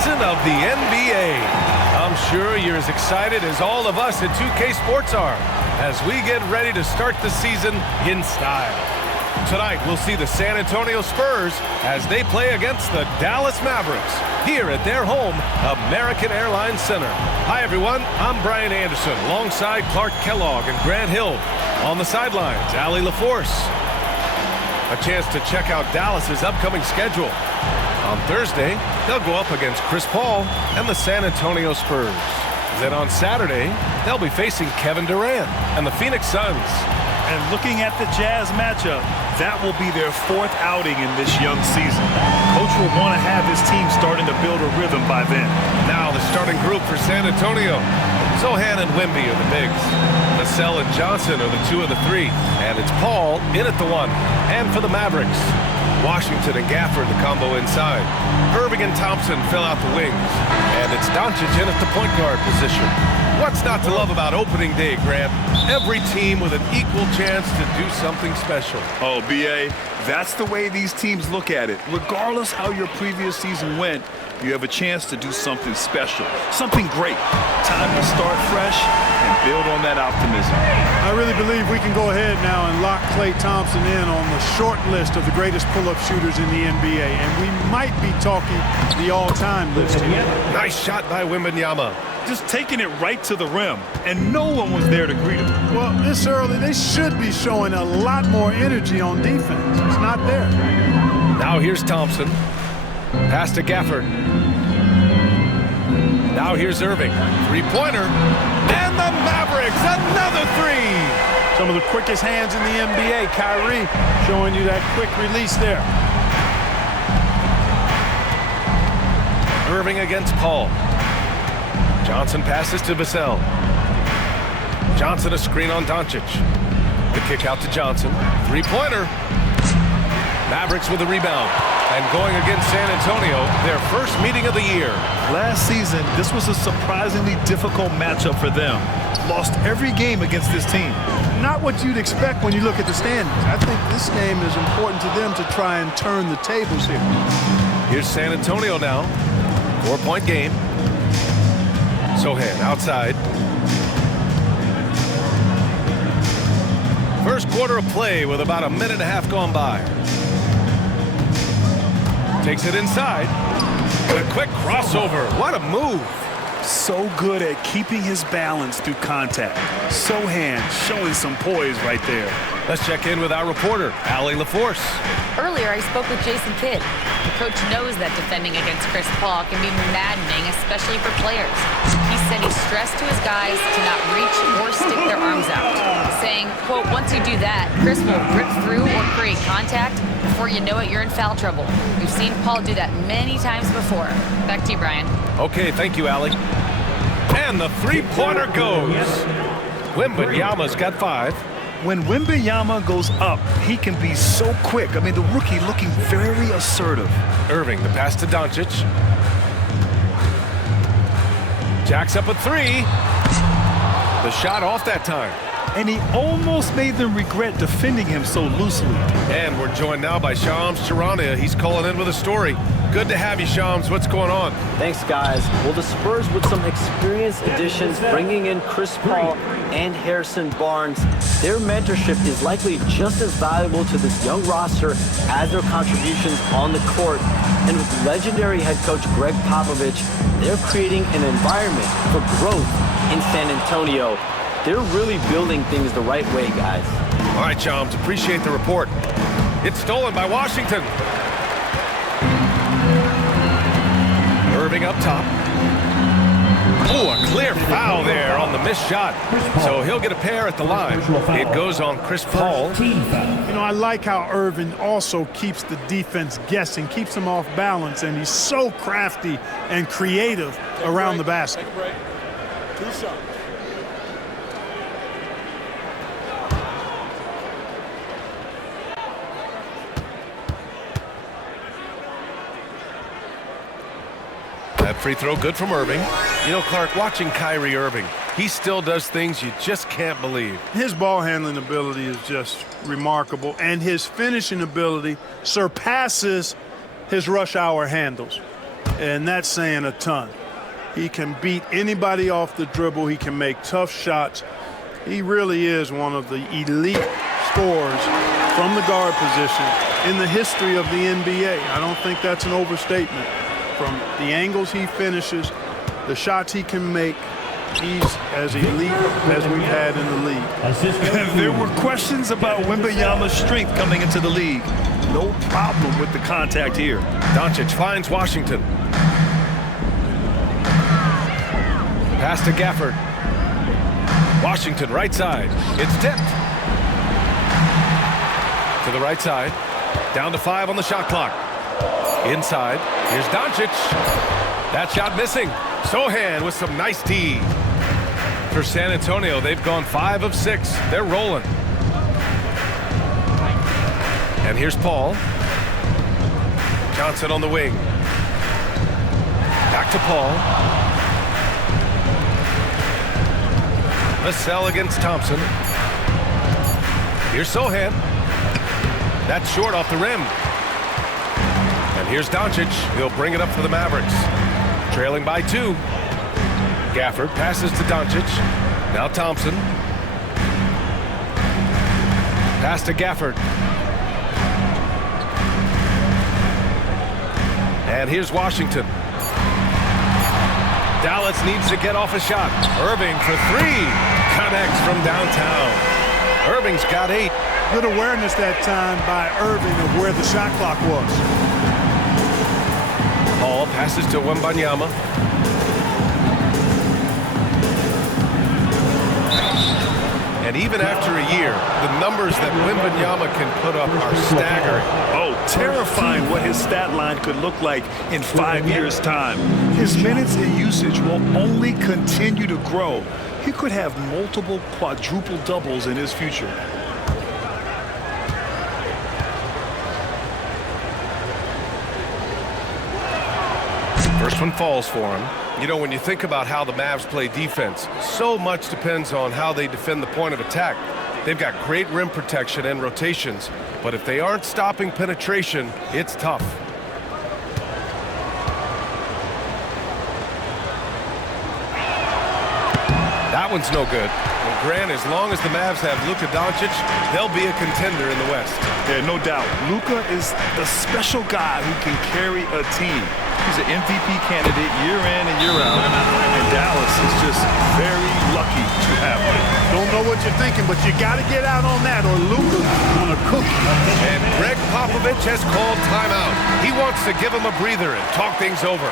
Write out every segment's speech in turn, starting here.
season of the NBA. I'm sure you're as excited as all of us at 2K Sports are as we get ready to start the season in style. Tonight, we'll see the San Antonio Spurs as they play against the Dallas Mavericks here at their home, American Airlines Center. Hi, everyone. I'm Brian Anderson alongside Clark Kellogg and Grant Hill. On the sidelines, Allie LaForce. A chance to check out Dallas's upcoming schedule. On Thursday, they'll go up against Chris Paul and the San Antonio Spurs. Then on Saturday, they'll be facing Kevin Durant and the Phoenix Suns. And looking at the Jazz matchup, that will be their 4th outing in this young season. Coach will want to have his team starting to build a rhythm by then. Now the starting group for San Antonio. Sohan and Wemby are the bigs. Vassell and Johnson are the 2 of the 3. And it's Paul in at the 1. And for the Mavericks, Washington and Gafford, the combo inside. Irving and Thompson fill out the wings. And it's Doncic in at the point guard position. What's not to love about opening day, Grant? Every team with an equal chance to do something special. Oh, B.A., that's the way these teams look at it. Regardless how your previous season went, you have a chance to do something special, something great. Time to start fresh and build on that optimism. I really believe we can go ahead now and lock Klay Thompson in on the short list of the greatest pull-up shooters in the NBA, and we might be talking the all-time list here. Nice shot by Wembanyama. Just taking it right to the rim, and no one was there to greet him. Well, this early, they should be showing a lot more energy on defense. It's not there. Now here's Thompson. Pass to Gafford. Now here's Irving. Three-pointer. And the Mavericks, another 3. Some of the quickest hands in the NBA. Kyrie showing you that quick release there. Irving against Paul. Johnson passes to Vassell. Johnson a screen on Doncic. The kick out to Johnson. Three-pointer. Mavericks with a rebound. And going against San Antonio, their first meeting of the year. Last season, this was a surprisingly difficult matchup for them. Lost every game against this team. Not what you'd expect when you look at the standings. I think this game is important to them to try and turn the tables here. Here's San Antonio now. 4-point game. Sohan outside. First quarter of play with about a minute and a half gone by. Takes it inside. A quick crossover. What a move. So good at keeping his balance through contact. Sohan showing some poise right there. Let's check in with our reporter, Allie LaForce. Earlier, I spoke with Jason Kidd. The coach knows that defending against Chris Paul can be maddening, especially for players. He said he stressed to his guys to not reach or stick their arms out, saying, quote, once you do that, Chris will rip through or create contact. Before you know it, you're in foul trouble. We've seen Paul do that many times before. Back to you, Brian. Okay, thank you, Allie. And the three-pointer goes. Wembanyama's got 5. When Wembanyama goes up, he can be so quick. I mean, the rookie looking very assertive. Irving, the pass to Doncic. Jacks up a 3. The shot off that time. And he almost made them regret defending him so loosely. And we're joined now by Shams Charania. He's calling in with a story. Good to have you, Shams. What's going on? Thanks, guys. Well, the Spurs with some experienced additions, bringing in Chris Paul and Harrison Barnes. Their mentorship is likely just as valuable to this young roster as their contributions on the court. And with legendary head coach Greg Popovich, they're creating an environment for growth in San Antonio. They're really building things the right way, guys. All right, Shams, appreciate the report. It's stolen by Washington. Irving up top. Oh, a clear foul there on the missed shot. So he'll get a pair at the line. It goes on Chris Paul. You know, I like how Irving also keeps the defense guessing, keeps them off balance, and he's so crafty and creative around the basket. Two shots. That free throw good from Irving. You know, Clark, watching Kyrie Irving, he still does things you just can't believe. His ball handling ability is just remarkable, and his finishing ability surpasses his rush hour handles. And that's saying a ton. He can beat anybody off the dribble. He can make tough shots. He really is one of the elite scorers from the guard position in the history of the NBA. I don't think that's an overstatement. From the angles he finishes, the shots he can make, he's as elite as we've had in the league. There were questions about Wembanyama's strength coming into the league. No problem with the contact here. Doncic finds Washington. Pass to Gafford. Washington, right side. It's tipped. To the right side. Down to 5 on the shot clock. Inside. Here's Doncic. That shot missing. Sohan with some nice D. For San Antonio, they've gone 5 of 6. They're rolling. And here's Paul. Johnson on the wing. Back to Paul. Vassell against Thompson. Here's Sohan. That's short off the rim. And here's Doncic. He'll bring it up for the Mavericks. Trailing by 2. Gafford passes to Doncic. Now Thompson. Pass to Gafford. And here's Washington. Dallas needs to get off a shot. Irving for 3. Connects from downtown. Irving's got 8. Good awareness that time by Irving of where the shot clock was. Paul passes to Wembanyama. And even after a year, the numbers that Wembanyama can put up are staggering. Oh, terrifying what his stat line could look like in 5 years' time. His minutes and usage will only continue to grow. He could have multiple quadruple doubles in his future. First one falls for him. You know, when you think about how the Mavs play defense, so much depends on how they defend the point of attack. They've got great rim protection and rotations, but if they aren't stopping penetration, it's tough. That one's no good. Well, Grant, as long as the Mavs have Luka Doncic, they'll be a contender in the West. Yeah, no doubt. Luka is the special guy who can carry a team. He's an MVP candidate year in and year out, and Dallas is just very lucky to have him. Don't know what you're thinking, but you got to get out on that or Luka's going to cook you. And Greg Popovich has called timeout. He wants to give him a breather and talk things over.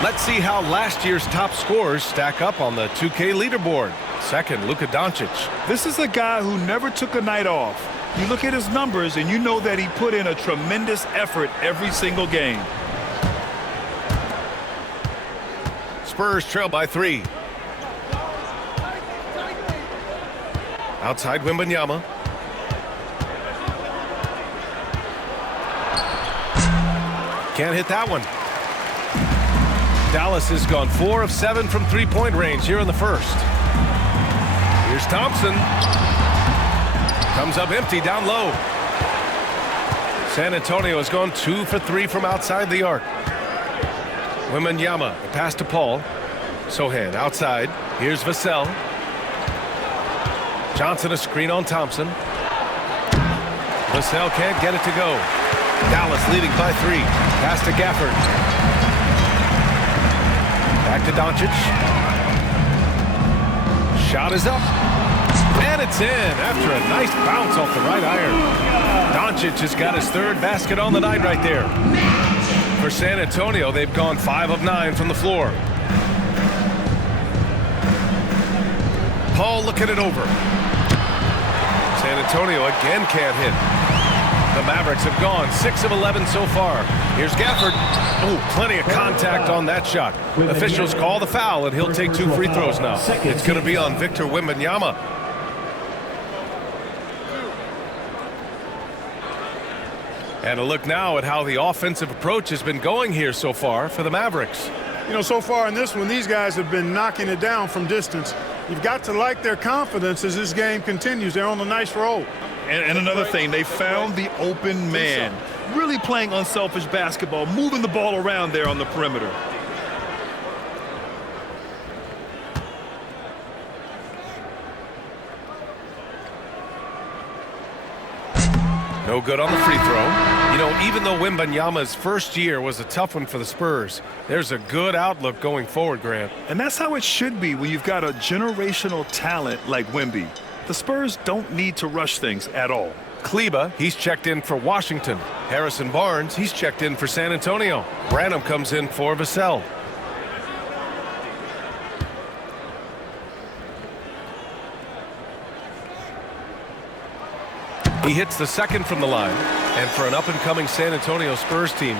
Let's see how last year's top scorers stack up on the 2K leaderboard. Second, Luka Doncic. This is a guy who never took a night off. You look at his numbers, and you know that he put in a tremendous effort every single game. Spurs trail by 3. Outside Wembanyama. Can't hit that one. Dallas has gone 4 of 7 from three-point range here in the first. Here's Thompson. Comes up empty down low. San Antonio has gone 2 for 3 from outside the arc. Wembanyama, a pass to Paul. Sohan outside. Here's Vassell. Johnson a screen on Thompson. Vassell can't get it to go. Dallas leading by 3. Pass to Gafford. Back to Doncic. Shot is up. And it's in after a nice bounce off the right iron. Doncic has got his 3rd basket on the night right there. For San Antonio, they've gone 5 of 9 from the floor. Paul looking it over. San Antonio again can't hit. The Mavericks have gone 6 of 11 so far. Here's Gafford. Oh, plenty of contact on that shot. Officials call the foul, and he'll take 2 free throws now. It's going to be on Victor Wembanyama. And a look now at how the offensive approach has been going here so far for the Mavericks. You know, so far in this one, these guys have been knocking it down from distance. You've got to like their confidence as this game continues. They're on a nice roll. And another thing, they found the open man. really playing unselfish basketball, moving the ball around there on the perimeter. No good on the free throw. You know, even though Wembanyama's first year was a tough one for the Spurs, there's a good outlook going forward, Grant. And that's how it should be when you've got a generational talent like Wemby. The Spurs don't need to rush things at all. Kleba, he's checked in for Washington. Harrison Barnes, he's checked in for San Antonio. Branham comes in for Vassell. He hits the second from the line. And for an up-and-coming San Antonio Spurs team,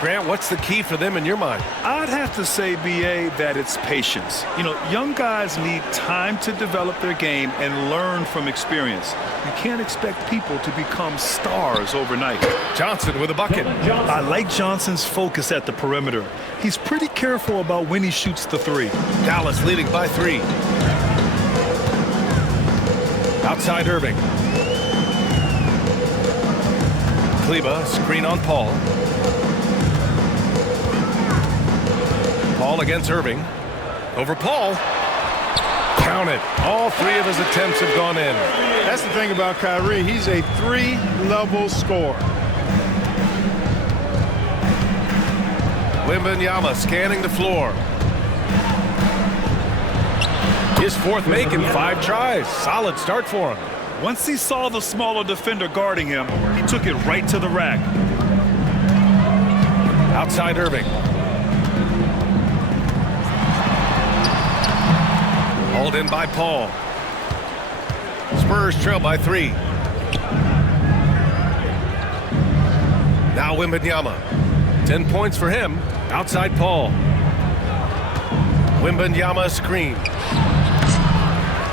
Grant, what's the key for them in your mind? I'd have to say, B.A., that it's patience. You know, young guys need time to develop their game and learn from experience. You can't expect people to become stars overnight. Johnson with a bucket. I like Johnson's focus at the perimeter. He's pretty careful about when he shoots the three. Dallas leading by 3. Outside Irving. Kleba, screen on Paul. Paul against Irving. Over Paul. Count it. All 3 of his attempts have gone in. That's the thing about Kyrie. He's a 3-level scorer. Wembanyama scanning the floor. His 4th make in 5 tries. Solid start for him. Once he saw the smaller defender guarding him, he took it right to the rack. Outside Irving. Hauled in by Paul. Spurs trail by 3. Now Wembanyama. 10 points for him. Outside Paul. Wembanyama screen.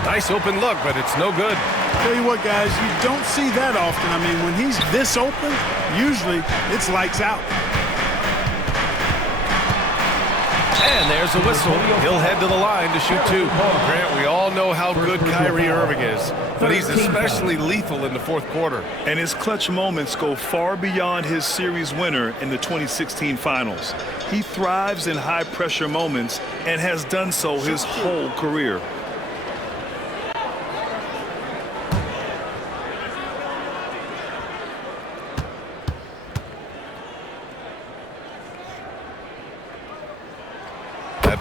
Nice open look, but it's no good. Tell you what, guys, you don't see that often. I mean, when he's this open, usually it's lights out. And there's a whistle. He'll head to the line to shoot 2. Grant, we all know how good Kyrie Irving is, but he's especially lethal in the 4th quarter. And his clutch moments go far beyond his series winner in the 2016 finals. He thrives in high-pressure moments and has done so his whole career.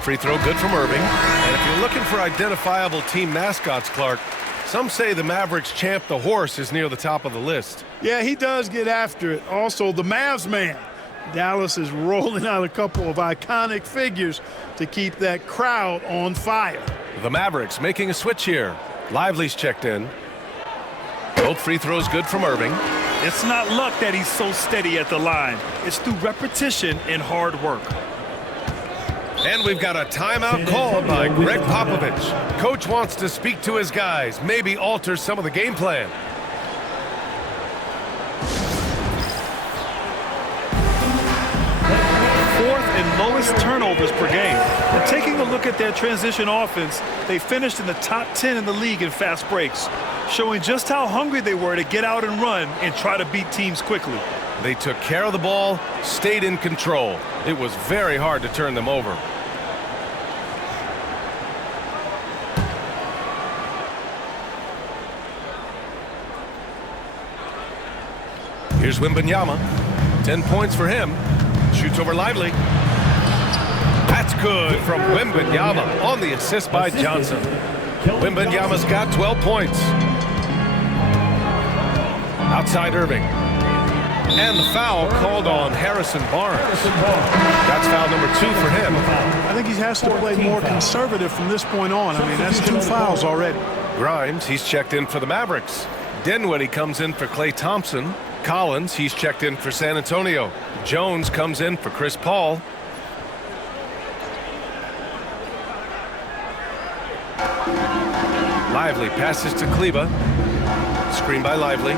Free throw good from Irving. And if you're looking for identifiable team mascots, Clark, some say the Mavericks champ, the horse, is near the top of the list. Yeah, he does get after it. Also, the Mavs man. Dallas is rolling out a couple of iconic figures to keep that crowd on fire. The Mavericks making a switch here. Lively's checked in. Both free throws good from Irving. It's not luck that he's so steady at the line. It's through repetition and hard work. And we've got a timeout called by Greg Popovich. Coach wants to speak to his guys, maybe alter some of the game plan. Fourth and lowest turnovers per game. And taking a look at their transition offense, they finished in the top 10 in the league in fast breaks, showing just how hungry they were to get out and run and try to beat teams quickly. They took care of the ball, stayed in control. It was very hard to turn them over. Here's Wembanyama. 10 points for him. Shoots over Lively. That's good from Wembanyama on the assist by Johnson. Wembanyama's got 12 points. Outside Irving. And the foul called on Harrison Barnes. That's foul number 2 for him. I think he has to play more conservative from this point on. I mean, that's 2 fouls already. Grimes, he's checked in for the Mavericks. Dinwiddie comes in for Klay Thompson. Collins, he's checked in for San Antonio. Jones comes in for Chris Paul. Lively passes to Kleba. Screen by Lively.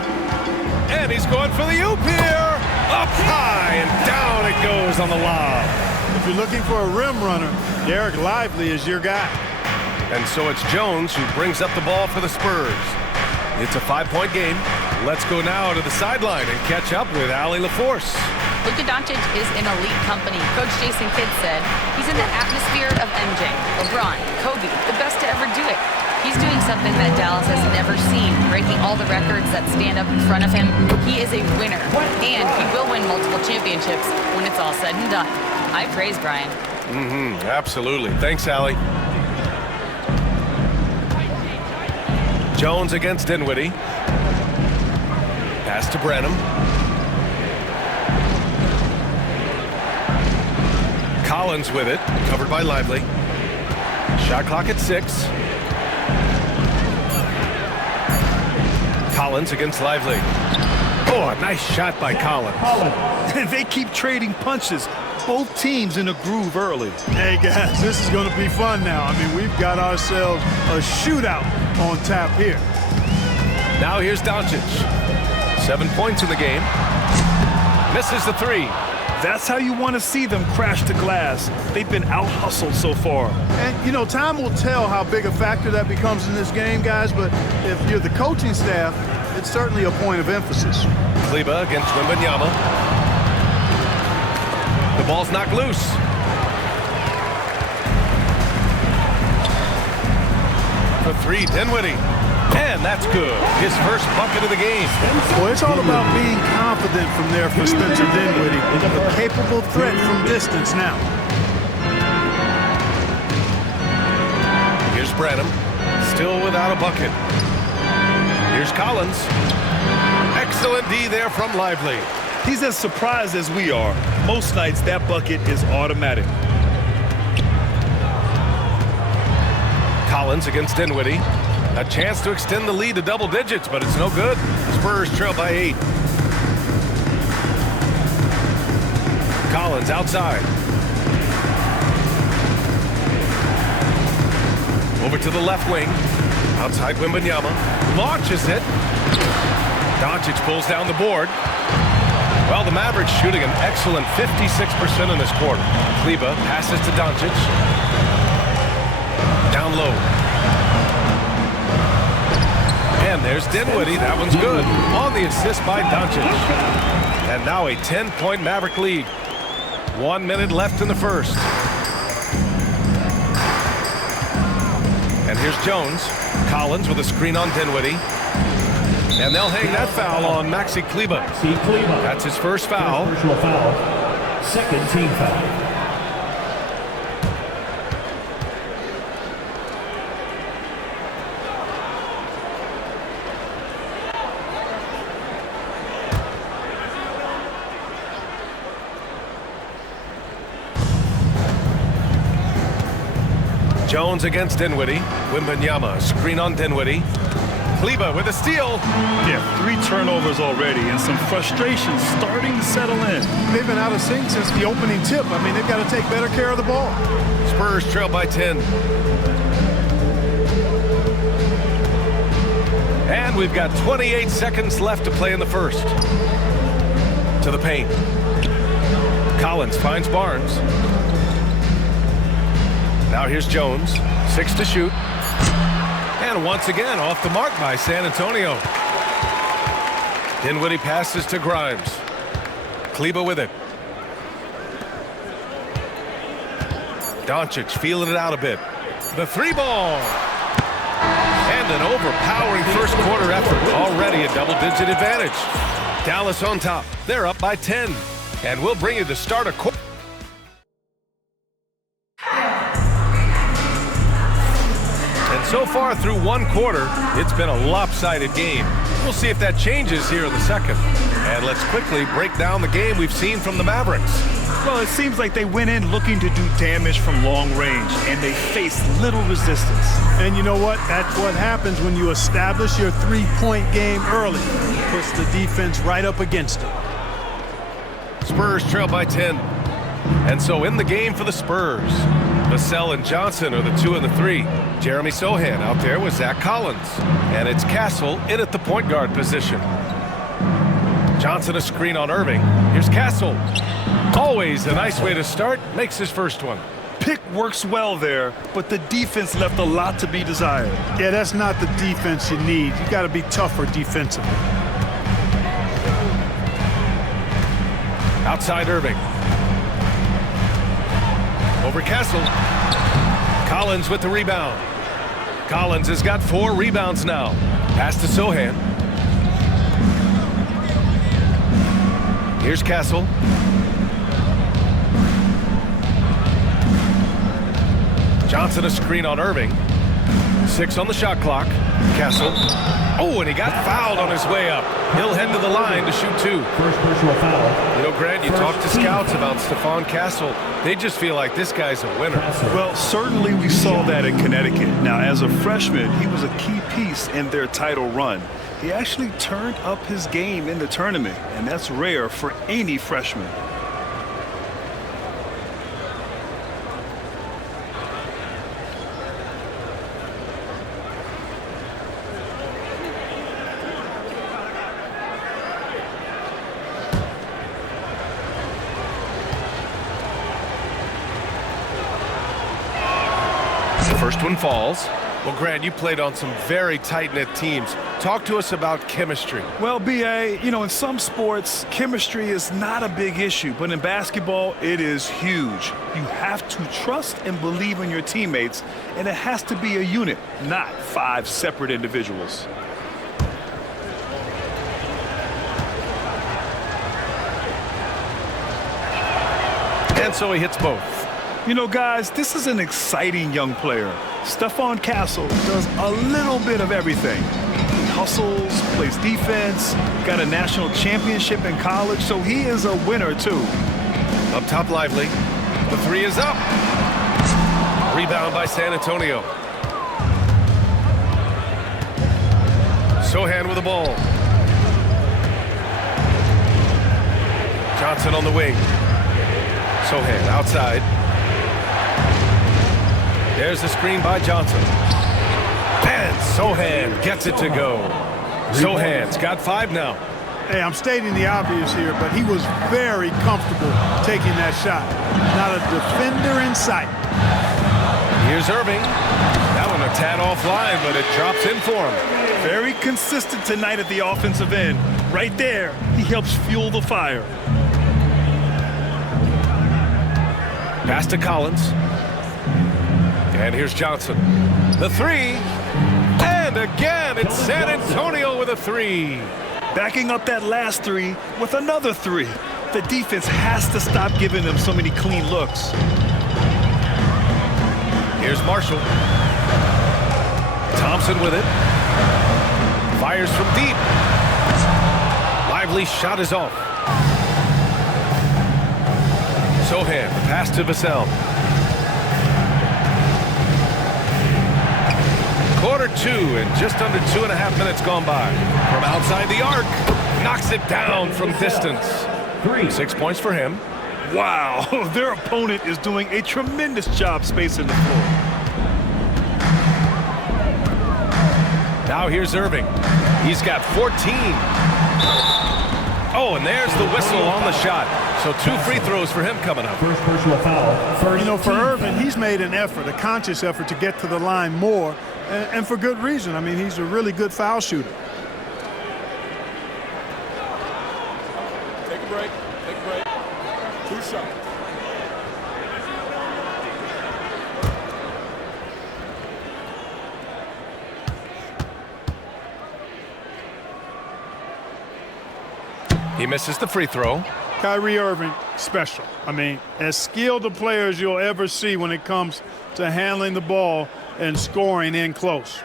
And he's going for the oop here. Up high and down it goes on the lob. If you're looking for a rim runner, Derek Lively is your guy. And so it's Jones who brings up the ball for the Spurs. It's a 5-point game. Let's go now to the sideline and catch up with Allie LaForce. Luka Doncic is in elite company. Coach Jason Kidd said he's in the atmosphere of MJ, LeBron, Kobe, the best to ever do it. He's doing something that Dallas has never seen, breaking all the records that stand up in front of him. He is a winner, and he will win multiple championships when it's all said and done. I praise Brian. Absolutely. Thanks, Allie. Jones against Dinwiddie. Pass to Branham. Collins with it, covered by Lively. Shot clock at 6. Collins against Lively. Oh, a nice shot by Collins. They keep trading punches. Both teams in a groove early. Hey, guys, this is going to be fun now. I mean, we've got ourselves a shootout on tap here. Now here's Doncic. 7 points in the game. Misses the 3. That's how you want to see them crash the glass. They've been out-hustled so far. And, you know, time will tell how big a factor that becomes in this game, guys, but if you're the coaching staff, it's certainly a point of emphasis. Kleber against Wembanyama. The ball's knocked loose. For 3, Dinwiddie. And that's good. His first bucket of the game. Well, it's all about being confident from there for Spencer Dinwiddie. A capable threat from distance now. Here's Branham. Still without a bucket. Here's Collins. Excellent D there from Lively. He's as surprised as we are. Most nights, that bucket is automatic. Collins against Dinwiddie. A chance to extend the lead to double digits, but it's no good. Spurs trail by 8. Collins outside. Over to the left wing. Outside Wembanyama. Launches it. Doncic pulls down the board. Well, the Mavericks shooting an excellent 56% in this quarter. Kleber passes to Doncic. Down low. And there's Dinwiddie. That one's good. On the assist by Doncic. And now a 10-point Maverick lead. 1 minute left in the first. And here's Jones. Collins with a screen on Dinwiddie. And they'll hang that foul on Maxi Kleber. That's his first foul. Personal foul. Second team foul. Jones against Dinwiddie. Wembanyama, screen on Dinwiddie. Kleber with a steal. Yeah, 3 turnovers already and some frustration starting to settle in. They've been out of sync since the opening tip. I mean, they've got to take better care of the ball. Spurs trail by 10. And we've got 28 seconds left to play in the first. To the paint. Collins finds Barnes. Now here's Jones. 6 to shoot. And once again, off the mark by San Antonio. Dinwiddie passes to Grimes. Kleber with it. Doncic feeling it out a bit. The 3-ball. And an overpowering first quarter effort. Already a double-digit advantage. Dallas on top. They're up by 10. And we'll bring you the starter quarter. So far through 1 quarter, it's been a lopsided game. We'll see if that changes here in the second. And let's quickly break down the game we've seen from the Mavericks. Well, it seems like they went in looking to do damage from long range, and they faced little resistance. And you know what? That's what happens when you establish your 3-point game early. It puts the defense right up against it. Spurs trail by 10. And so in the game for the Spurs, Vassell and Johnson are the 2 and the 3. Jeremy Sohan out there with Zach Collins. And it's Castle in at the point guard position. Johnson a screen on Irving. Here's Castle. Always a nice way to start. Makes his first one. Pick works well there, but the defense left a lot to be desired. Yeah, that's not the defense you need. You got to be tougher defensively. Outside Irving. Over Castle. Collins with the rebound. Collins has got 4 rebounds now. Pass to Sohan. Here's Castle. Johnson a screen on Irving. 6 on the shot clock. Castle. Oh, and he got fouled on his way up. He'll head to the line to shoot 2. First personal foul. You know, Grant, you talk to scouts about Stephon Castle. They just feel like this guy's a winner. Well, certainly we saw that in Connecticut. Now, as a freshman, he was a key piece in their title run. He actually turned up his game in the tournament, and that's rare for any freshman. First one falls. Well, Grant, you played on some very tight-knit teams. Talk to us about chemistry. Well, B.A., you know, in some sports, chemistry is not a big issue, but in basketball, it is huge. You have to trust and believe in your teammates, and it has to be a unit, not 5 separate individuals. And so he hits both. You know, guys, this is an exciting young player. Stephon Castle does a little bit of everything. He hustles, plays defense, got a national championship in college, so he is a winner, too. Up top, Lively. The 3 is up. Rebound by San Antonio. Sohan with the ball. Johnson on the wing. Sohan outside. There's the screen by Johnson. And Sohan gets it to go. Sohan's got 5 now. Hey, I'm stating the obvious here, but he was very comfortable taking that shot. Not a defender in sight. Here's Irving. That one a tad offline, but it drops in for him. Very consistent tonight at the offensive end. Right there, he helps fuel the fire. Pass to Collins. And here's Johnson. The 3. And again, it's San Antonio with a 3. Backing up that last 3 with another 3. The defense has to stop giving them so many clean looks. Here's Marshall. Thompson with it. Fires from deep. Lively shot is off. Sohan, the pass to Vassell. Quarter 2 and just under 2.5 minutes gone by. From outside the arc, knocks it down from distance. 6 points for him. Wow, their opponent is doing a tremendous job spacing the floor. Now here's Irving. He's got 14. Oh, and there's the whistle on the shot. So 2 free throws for him coming up. First personal foul. You know, for Irving, he's made an effort, a conscious effort to get to the line more, and for good reason. I mean, he's a really good foul shooter. Take a break. Take a break. 2 shots. He misses the free throw. Kyrie Irving, special. I mean, as skilled a player as you'll ever see when it comes to handling the ball and scoring in close.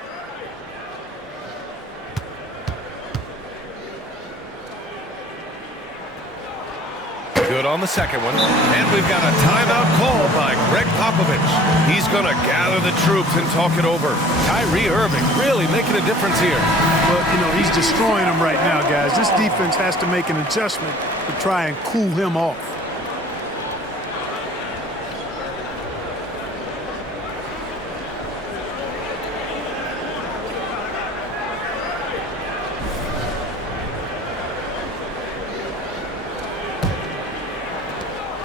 Good on the second one. And we've got a timeout call by Greg Popovich. He's going to gather the troops and talk it over. Kyrie Irving really making a difference here. But, you know, he's destroying them right now, guys. This defense has to make an adjustment to try and cool him off.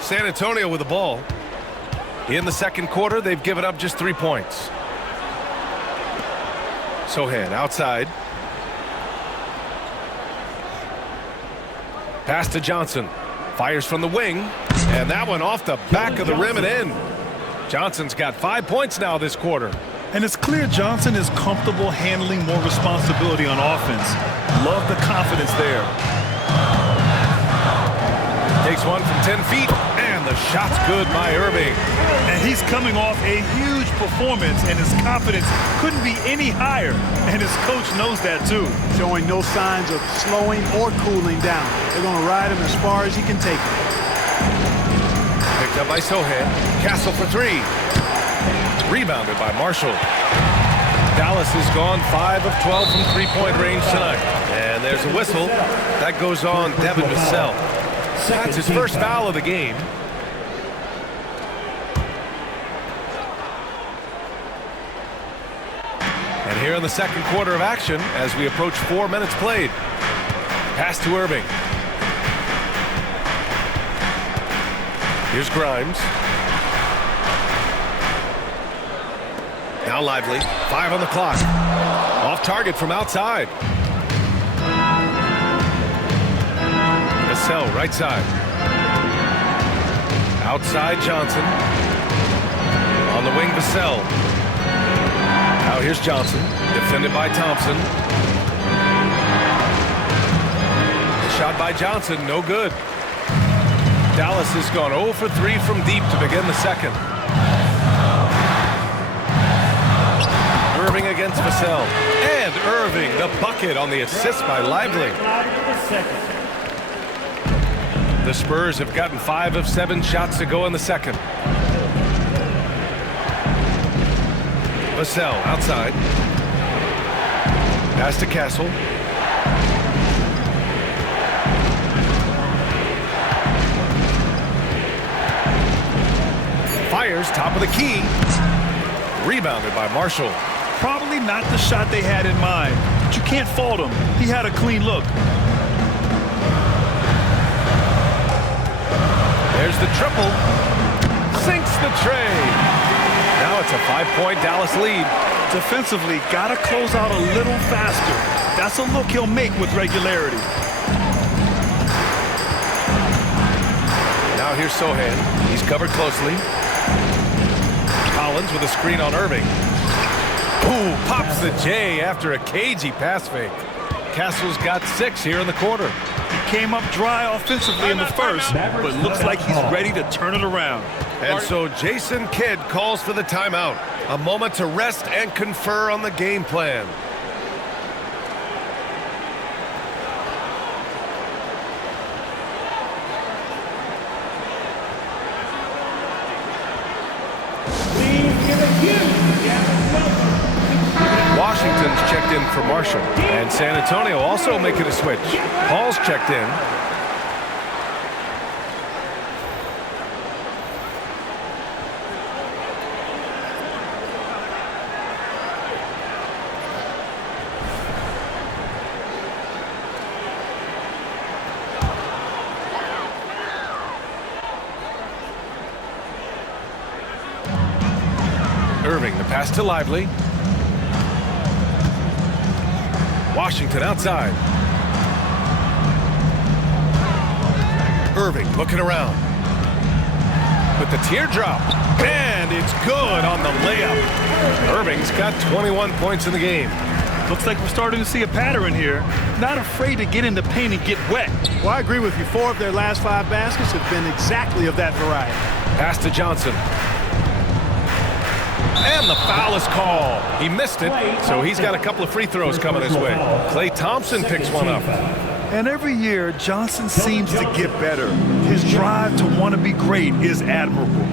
San Antonio with the ball. In the second quarter, they've given up just 3 points. Sohan outside. Pass to Johnson. Fires from the wing, and that one off the back of the rim and in. Johnson's got 5 points now this quarter. And it's clear Johnson is comfortable handling more responsibility on offense. Love the confidence there. Takes one from 10 feet, and the shot's good by Irving. And he's coming off a huge performance, and his confidence couldn't be any higher. And his coach knows that too. Showing no signs of slowing or cooling down. They're going to ride him as far as he can take him. Picked up by Sohan. Castle for three. Rebounded by Marshall. Dallas has gone 5 of 12 from three-point range tonight. And there's a whistle. That goes on Devin Vassell. That's his first foul of the game. And here in the second quarter of action, as we approach 4 minutes played. Pass to Irving. Here's Grimes. Now Lively. 5 on the clock. Off target from outside. Vassell, right side. Outside Johnson. On the wing, Vassell. Now here's Johnson. Defended by Thompson. Shot by Johnson, no good. Dallas has gone 0 for 3 from deep to begin the second. Irving against Vassell. And Irving, the bucket on the assist by Lively. The Spurs have gotten 5 of 7 shots to go in the second. Vassell outside. Pass to Castle. Fires, top of the key. Rebounded by Marshall. Probably not the shot they had in mind, but you can't fault him. He had a clean look. There's the triple. Sinks the tray. Now it's a 5-point Dallas lead. Defensively, gotta close out a little faster. That's a look he'll make with regularity. Now here's Sohan. He's covered closely. Collins with a screen on Irving. Ooh, pops the J after a cagey pass fake. Castle's got 6 here in the quarter. He came up dry offensively in the first, but looks like he's ready to turn it around. And so Jason Kidd calls for the timeout. A moment to rest and confer on the game plan. Washington's checked in for Marshall. And San Antonio also making a switch. Paul's checked in. Irving, the pass to Lively. Washington outside. Irving looking around. With the teardrop. And it's good on the layup. Irving's got 21 points in the game. Looks like we're starting to see a pattern here. Not afraid to get in the paint and get wet. Well, I agree with you. 4 of their last 5 baskets have been exactly of that variety. Pass to Johnson. And the foul is called. He missed it, so he's got a couple of free throws coming his way. Klay Thompson picks one up. And every year, Johnson seems to get better. His drive to want to be great is admirable.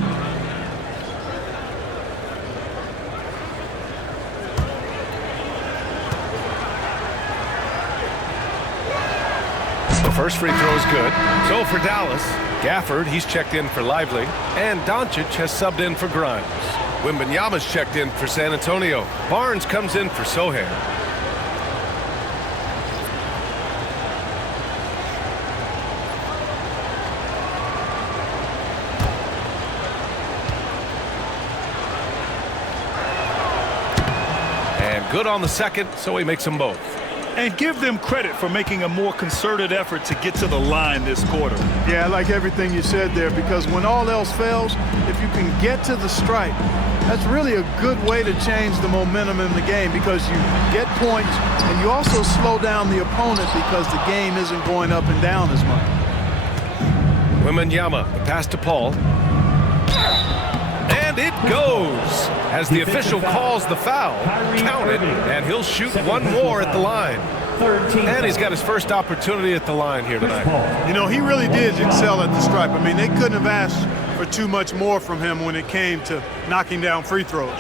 The first free throw is good. So for Dallas, Gafford, he's checked in for Lively, and Doncic has subbed in for Grimes. Wembanyama's checked in for San Antonio. Barnes comes in for Sohan. And good on the second, so he makes them both. And give them credit for making a more concerted effort to get to the line this quarter. Yeah, I like everything you said there, because when all else fails, if you can get to the stripe, that's really a good way to change the momentum in the game, because you get points and you also slow down the opponent because the game isn't going up and down as much. Wembanyama, the pass to Paul. And it goes as the official calls the foul. Count it, and he'll shoot one more at the line. And he's got his first opportunity at the line here tonight. You know, he really did excel at the stripe. I mean, they couldn't have asked for too much more from him when it came to knocking down free throws.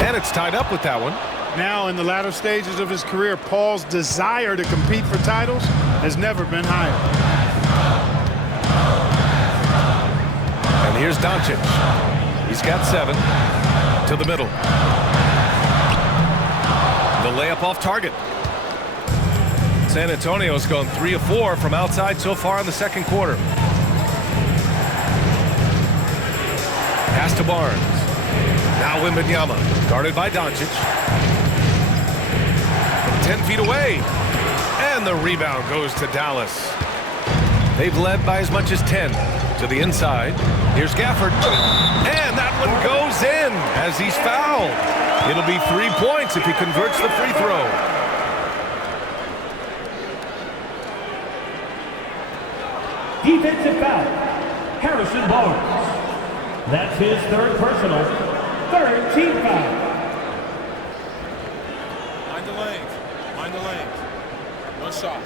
And it's tied up with that one. Now, in the latter stages of his career, Paul's desire to compete for titles has never been higher. And here's Doncic. He's got 7 to the middle. The layup off target. San Antonio's gone 3 of 4 from outside so far in the second quarter. Pass to Barnes. Now Wembanyama, guarded by Doncic. 10 feet away. And the rebound goes to Dallas. They've led by as much as 10 to the inside. Here's Gafford. And that one goes in as he's fouled. It'll be 3 points if he converts the free throw. Defensive foul. Harrison Barnes. That's his third personal. Third team foul. Mind the lanes. Mind the lanes. One shot.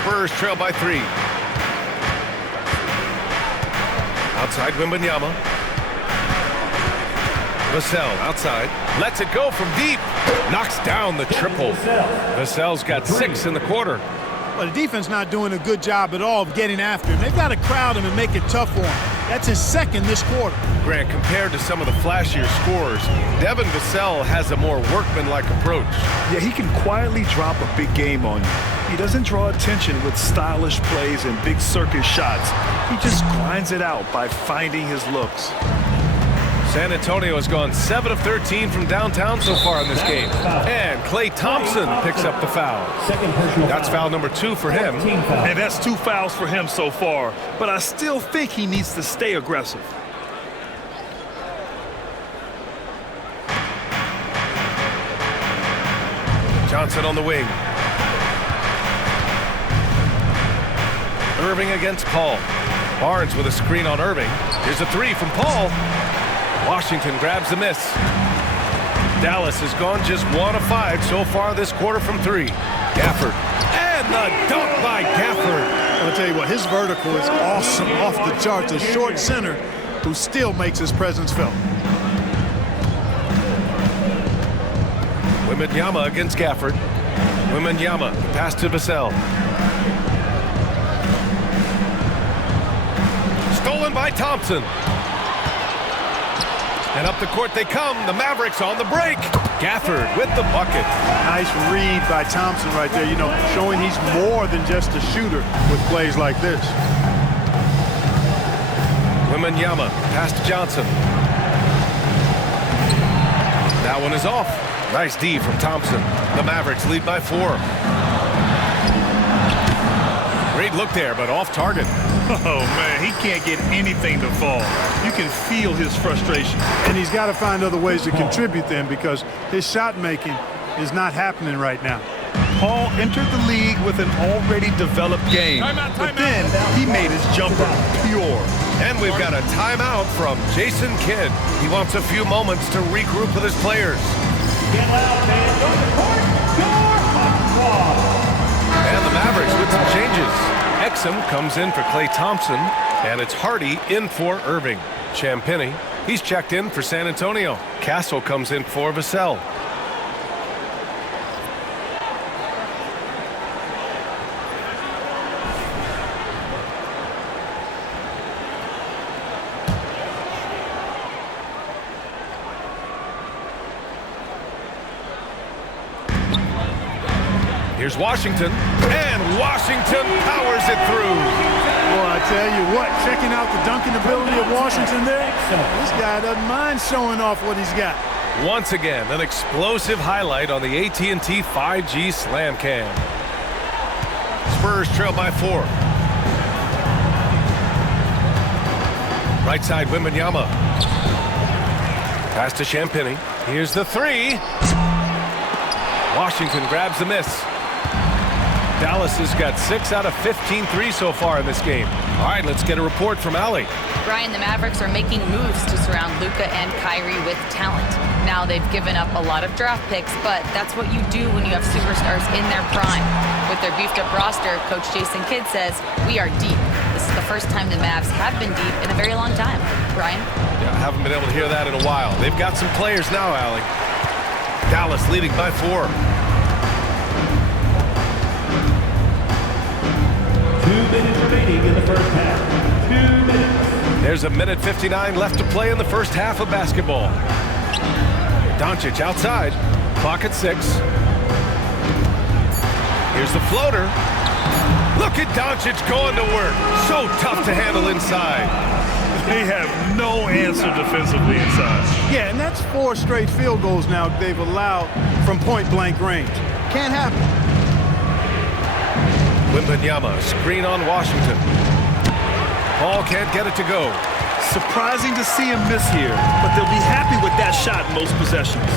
Spurs trail by 3. Outside Wembanyama. Vassell outside. Lets it go from deep. Knocks down the triple. Vassell's got 6 in the quarter. Well, the defense not doing a good job at all of getting after him. They've got to crowd him and make it tough for him. That's his second this quarter. Grant, compared to some of the flashier scorers, Devin Vassell has a more workmanlike approach. Yeah, he can quietly drop a big game on you. He doesn't draw attention with stylish plays and big circus shots. He just grinds it out by finding his looks. San Antonio has gone 7 of 13 from downtown so far in this game. And Klay Thompson picks up the foul. That's foul number 2 for him. And that's 2 fouls for him so far. But I still think he needs to stay aggressive. Johnson on the wing. Irving against Paul. Barnes with a screen on Irving. Here's a 3 from Paul. Washington grabs the miss. Dallas has gone just 1 of 5 so far this quarter from 3. Gafford. And the dunk by Gafford. I'll tell you what, his vertical is awesome, off the charts. A short center who still makes his presence felt. Wembanyama against Gafford. Wembanyama, the pass to Vassell. Stolen by Thompson. And up the court they come. The Mavericks on the break. Gafford with the bucket. Nice read by Thompson right there, you know, showing he's more than just a shooter with plays like this. Wembanyama, pass to Johnson. That one is off. Nice D from Thompson. The Mavericks lead by 4. Great look there, but off target. Oh, man, he can't get anything to fall. You can feel his frustration. And he's got to find other ways to contribute then, because his shot making is not happening right now. Paul entered the league with an already developed game, but then he made his jumper pure. And we've got a timeout from Jason Kidd. He wants a few moments to regroup with his players. Get loud, man. Go to the court. Your hot squad. And the Mavericks with some changes. Exum comes in for Klay Thompson, and it's Hardy in for Irving. Champagnie, he's checked in for San Antonio. Castle comes in for Vassell. Here's Washington, and Washington powers it through. Boy, I tell you what, checking out the dunking ability of Washington there, this guy doesn't mind showing off what he's got. Once again, an explosive highlight on the AT&T 5G Slam Cam. Spurs trail by 4. Right side, Wembanyama. Pass to Champagny. Here's the 3. Washington grabs the miss. Dallas has got 6 out of 15 threes so far in this game. All right, let's get a report from Allie. Brian, the Mavericks are making moves to surround Luka and Kyrie with talent. Now they've given up a lot of draft picks, but that's what you do when you have superstars in their prime. With their beefed-up roster, Coach Jason Kidd says, "We are deep." This is the first time the Mavs have been deep in a very long time. Brian? Yeah, I haven't been able to hear that in a while. They've got some players now, Allie. Dallas leading by 4. 2 minutes remaining in the first half. 2 minutes. There's a minute 59 left to play in the first half of basketball. Doncic outside. Clock at 6. Here's the floater. Look at Doncic going to work. So tough to handle inside. They have no answer defensively inside. Yeah, and that's 4 straight field goals now they've allowed from point-blank range. Can't happen. Wembanyama, screen on Washington. Paul can't get it to go. Surprising to see him miss here, but they'll be happy with that shot in most possessions.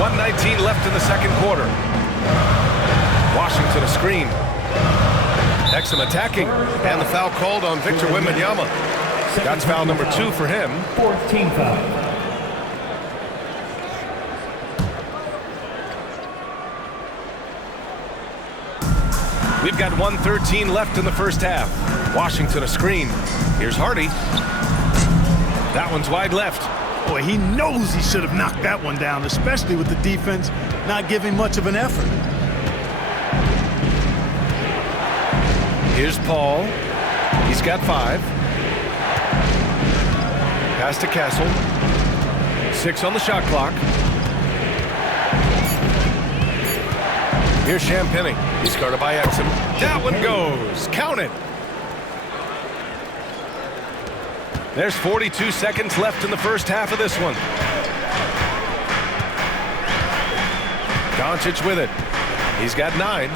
1:19 left in the second quarter. Washington a screen. Exum attacking, and the foul called on Victor Wembanyama. That's foul number 2 for him. 14 foul. We've got 1:13 left in the first half. Washington a screen. Here's Hardy. That one's wide left. Boy, he knows he should have knocked that one down, especially with the defense not giving much of an effort. Here's Paul. He's got 5. Pass to Castle. 6 on the shot clock. Here's Champagny. He's guarded by Exum. That one goes. Count it. There's 42 seconds left in the first half of this one. Doncic with it. He's got 9.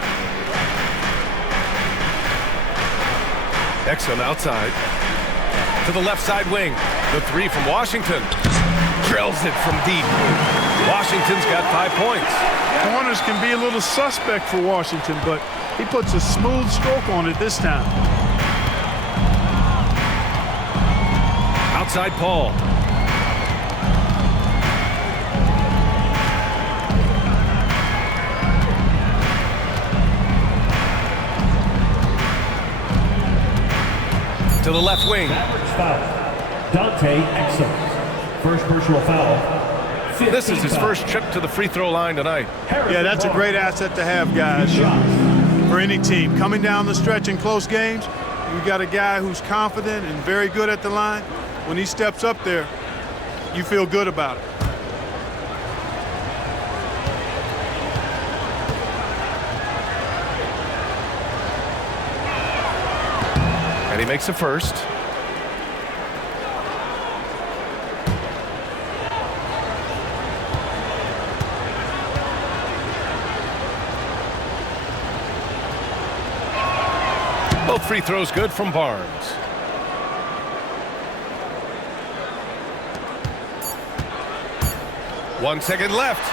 Exum outside. To the left side wing. The 3 from Washington. Drills it from deep. Washington's got 5 points. Corners can be a little suspect for Washington, but he puts a smooth stroke on it this time. Outside Paul. To the left wing. Mavericks foul. Dante Exum. First personal foul. This is his first trip to the free throw line tonight. Yeah, that's a great asset to have, guys, for any team. Coming down the stretch in close games, you got a guy who's confident and very good at the line. When he steps up there, you feel good about it. And he makes a first. Both free throws good from Barnes. One second left.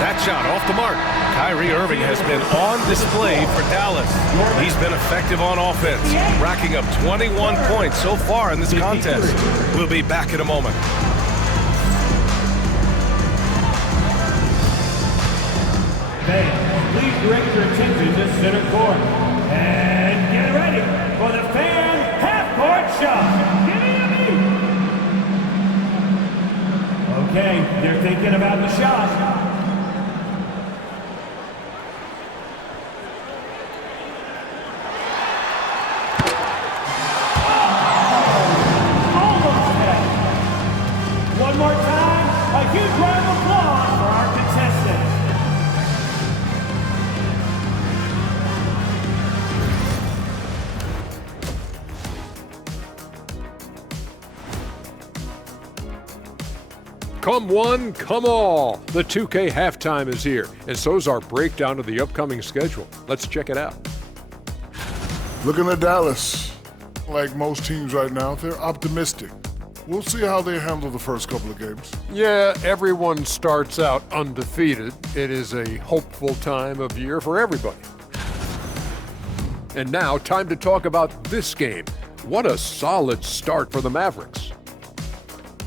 That shot off the mark. Kyrie Irving has been on display for Dallas. He's been effective on offense, racking up 21 points so far in this contest. We'll be back in a moment. Fans, please direct your attention to center court. And get ready for the fan half-court shot. Give me a beat. Okay, they're thinking about the shot. Almost had it. One more time, a huge round of applause Come one, come all. The 2K halftime is here, and so's our breakdown of the upcoming schedule. Let's check it out. Looking at Dallas, like most teams right now, they're optimistic. We'll see how they handle the first couple of games. Yeah, everyone starts out undefeated. It is a hopeful time of year for everybody. And now, time to talk about this game. What a solid start for the Mavericks.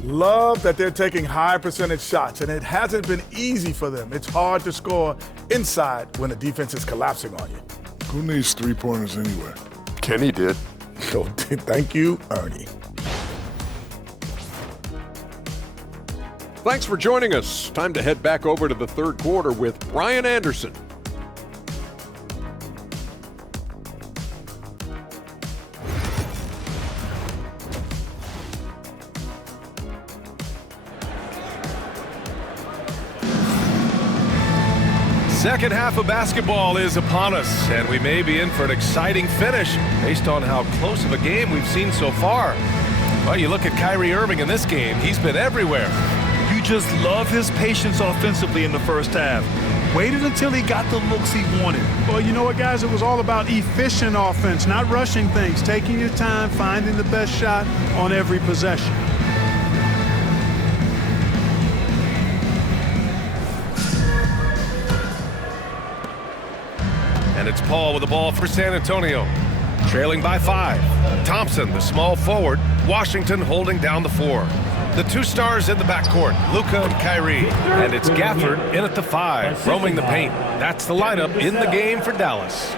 Love that they're taking high percentage shots, and it hasn't been easy for them. It's hard to score inside when the defense is collapsing on you. Who needs three-pointers anyway? Kenny did. So thank you, Ernie. Thanks for joining us. Time to head back over to the third quarter with Brian Anderson. Second half of basketball is upon us, and we may be in for an exciting finish based on how close of a game we've seen so far. Well, you look at Kyrie Irving in this game, he's been everywhere. You just love his patience offensively in the first half. Waited until he got the looks he wanted. Well, you know what, guys? It was all about efficient offense, not rushing things, taking your time, finding the best shot on every possession. And it's Paul with the ball for San Antonio. Trailing by 5. Thompson, the small forward. Washington holding down the 4. The two stars in the backcourt, Luka and Kyrie. And it's Gafford in at the 5, roaming the paint. That's the lineup in the game for Dallas.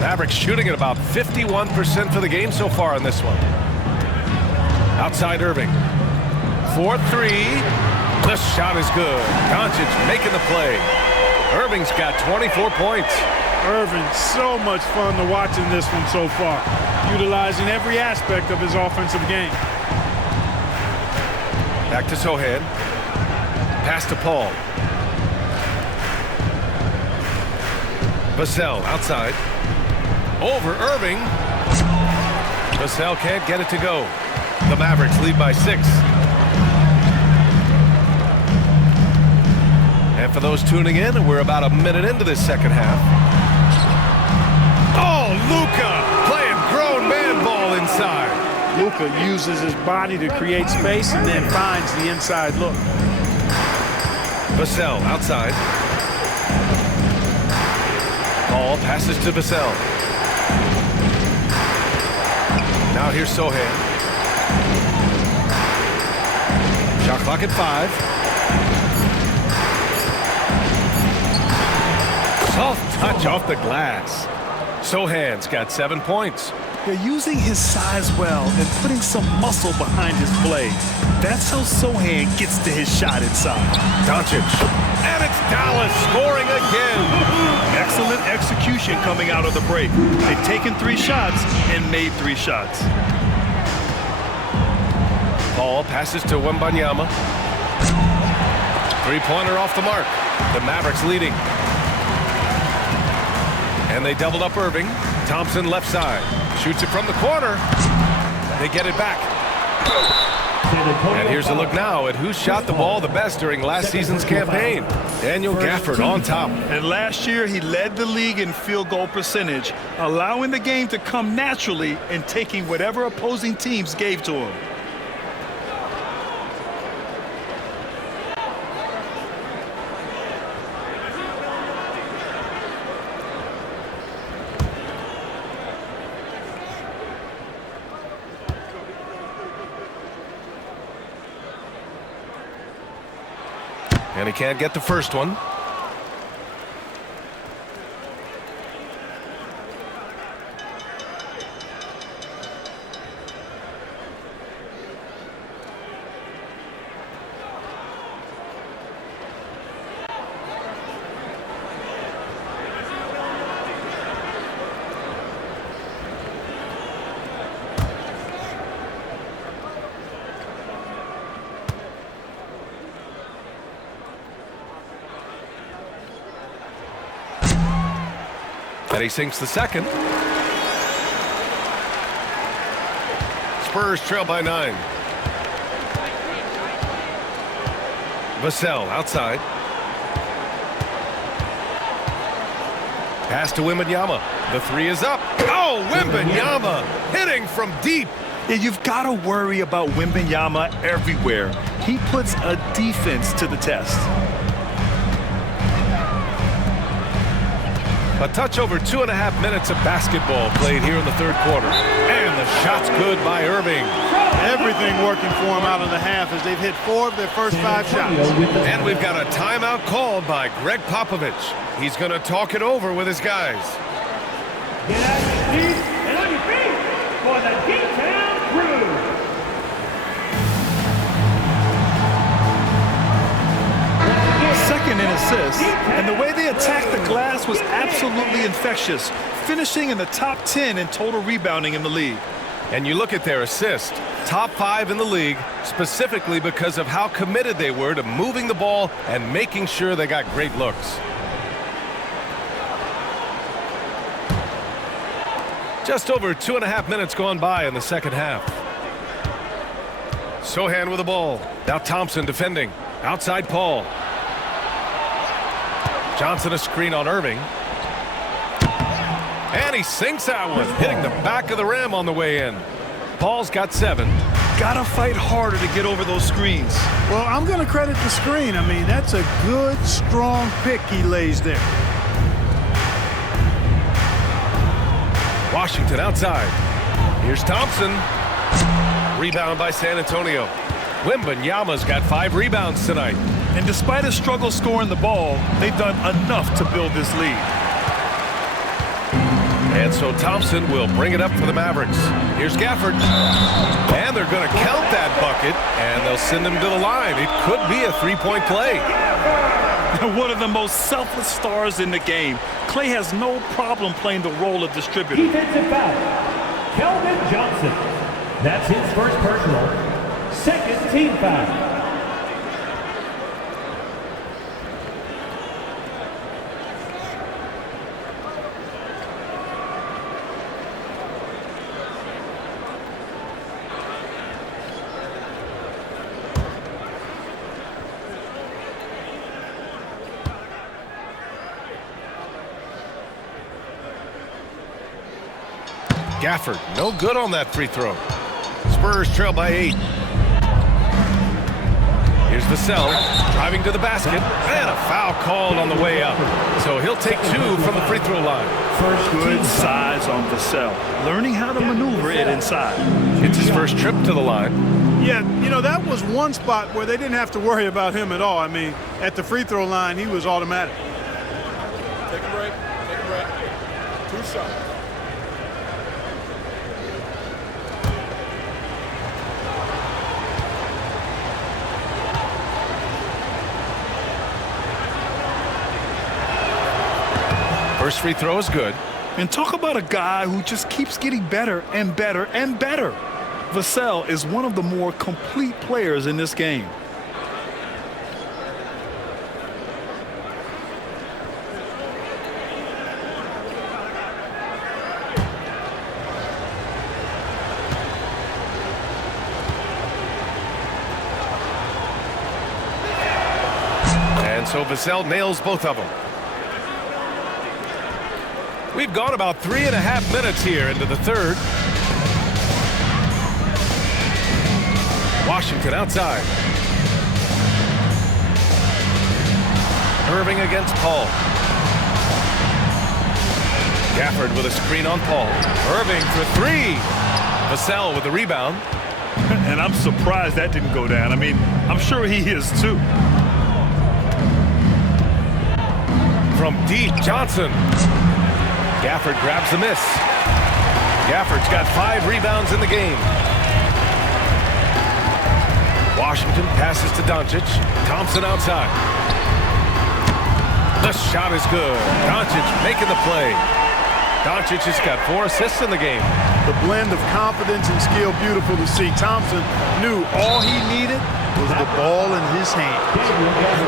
Mavericks shooting at about 51% for the game so far in this one. Outside Irving. 4-3. The shot is good. Doncic making the play. Irving's got 24 points. Irving, so much fun to watch in this one so far, utilizing every aspect of his offensive game. Back to Sohan. Pass to Paul. Vassell outside. Over Irving. Vassell can't get it to go. The Mavericks lead by 6. And for those tuning in, we're about a minute into this second half. Oh, Luka playing grown man ball inside. Luka uses his body to create space and then finds the inside look. Vassell outside. Paul passes to Vassell. Now here's Sohan. Shot clock at 5. Soft touch off the glass. Sohan's got 7 points. They're using his size well and putting some muscle behind his play. That's how Sohan gets to his shot inside. Doncic. And it's Dallas scoring again. Excellent execution coming out of the break. They've taken 3 shots and made 3 shots. Paul passes to Wembanyama. 3-pointer off the mark. The Mavericks leading. And they doubled up Irving. Thompson left side. Shoots it from the corner. They get it back. And here's a look now at who shot the ball the best during last season's campaign. Daniel Gafford on top. And last year, he led the league in field goal percentage, allowing the game to come naturally and taking whatever opposing teams gave to him. And he can't get the first one. And he sinks the second. Spurs trail by 9. Vassell outside. Pass to Wembanyama. The three is up. Oh, Wembanyama hitting from deep. Yeah, you've got to worry about Wembanyama everywhere. He puts a defense to the test. A touch over 2.5 minutes of basketball played here in the third quarter. And the shot's good by Irving. Everything working for him out of the half as they've hit 4 of their first 5 shots. And we've got a timeout called by Greg Popovich. He's going to talk it over with his guys. Get out of your seats and on your feet for the D-Town Crew. Second in assists, and the way they attacked the glass was absolutely infectious, finishing in the top 10 in total rebounding in the league. And you look at their assist, top 5 in the league, specifically because of how committed they were to moving the ball and making sure they got great looks. Just over 2.5 minutes gone by in the second half. Sohan with the ball. Now Thompson defending. Outside Paul. Johnson a screen on Irving. And he sinks that one, hitting the back of the rim on the way in. Paul's got 7. Gotta fight harder to get over those screens. Well, I'm going to credit the screen. I mean, that's a good, strong pick he lays there. Washington outside. Here's Thompson. Rebound by San Antonio. Wembanyama's got 5 rebounds tonight. And despite a struggle scoring the ball, they've done enough to build this lead. And so Thompson will bring it up for the Mavericks. Here's Gafford. And they're going to count that bucket, and they'll send him to the line. It could be a 3-point play. One of the most selfless stars in the game. Clay has no problem playing the role of distributor. Defensive foul. Kelvin Johnson. That's his first personal. Second team foul. Gafford, no good on that free throw. Spurs trail by 8. Here's Vassell driving to the basket, and a foul called on the way up. So he'll take 2 from the free throw line. Good size on Vassell, learning how to maneuver it inside. It's his first trip to the line. Yeah, you know, that was one spot where they didn't have to worry about him at all. I mean, at the free throw line, he was automatic. Take a break. Take a break. 2 shots. First free throw is good. And talk about a guy who just keeps getting better and better and better. Vassell is one of the more complete players in this game. And so Vassell nails both of them. We've gone about 3.5 minutes here into the third. Washington outside. Irving against Paul. Gafford with a screen on Paul. Irving for 3. Vassell with the rebound. And I'm surprised that didn't go down. I mean, I'm sure he is too. From deep, Johnson. Gafford grabs the miss. Gafford's got 5 rebounds in the game. Washington passes to Doncic. Thompson outside. The shot is good. Doncic making the play. Doncic has got 4 assists in the game. The blend of confidence and skill, beautiful to see. Thompson knew all he needed was the ball in his hand.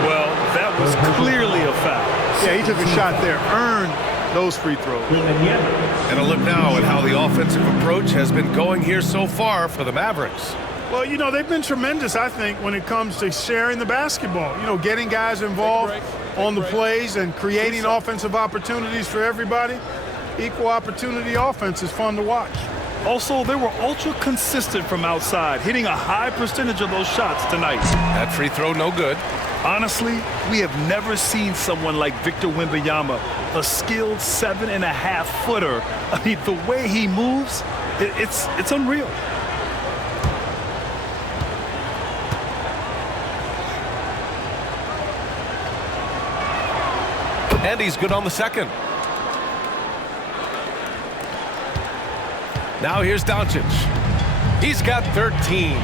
Well, that was clearly a foul. Yeah, he took a shot there, earned those free throws. And a look now at how the offensive approach has been going here so far for the Mavericks. Well, you know, they've been tremendous, I think, when it comes to sharing the basketball. You know, getting guys involved on the plays and creating offensive opportunities for everybody. Equal opportunity offense is fun to watch. Also, they were ultra consistent from outside, hitting a high percentage of those shots tonight. That free throw no good. Honestly, we have never seen someone like Victor Wembanyama, a skilled 7.5-footer. I mean, the way he moves, it's unreal. And he's good on the second. Now here's Doncic. He's got 13.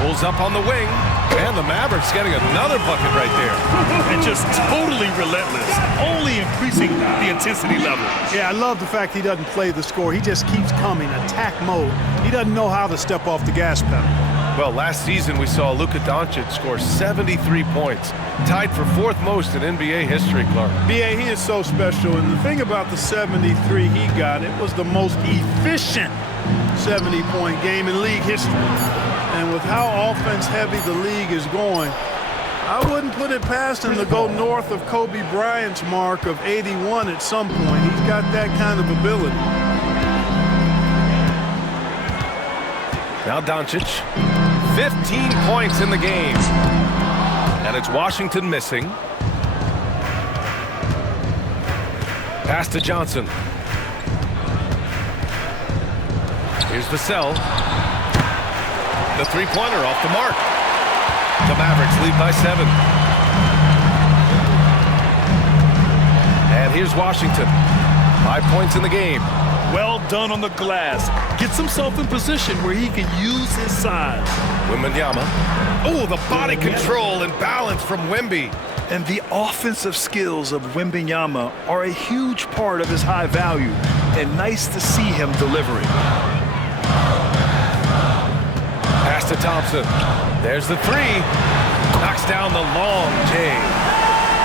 Pulls up on the wing. And the Mavericks getting another bucket right there. And just totally relentless, only increasing the intensity level. Yeah, I love the fact he doesn't play the score. He just keeps coming, attack mode. He doesn't know how to step off the gas pedal. Well, last season we saw Luka Doncic score 73 points, tied for 4th most in NBA history, Clark. B.A., he is so special, and the thing about the 73 he got, it was the most efficient 70-point game in league history. And with how offense-heavy the league is going, I wouldn't put it past him to go north of Kobe Bryant's mark of 81 at some point. He's got that kind of ability. Now Doncic, 15 points in the game. And it's Washington missing. Pass to Johnson. Here's Vassell. The three-pointer off the mark. The Mavericks lead by 7. And here's Washington. 5 points in the game. Well done on the glass. Gets himself in position where he can use his size. Wembanyama. Oh, the body control and balance from Wemby. And the offensive skills of Wembanyama are a huge part of his high value. And nice to see him delivering. Pass to Thompson. There's the three. Knocks down the long J.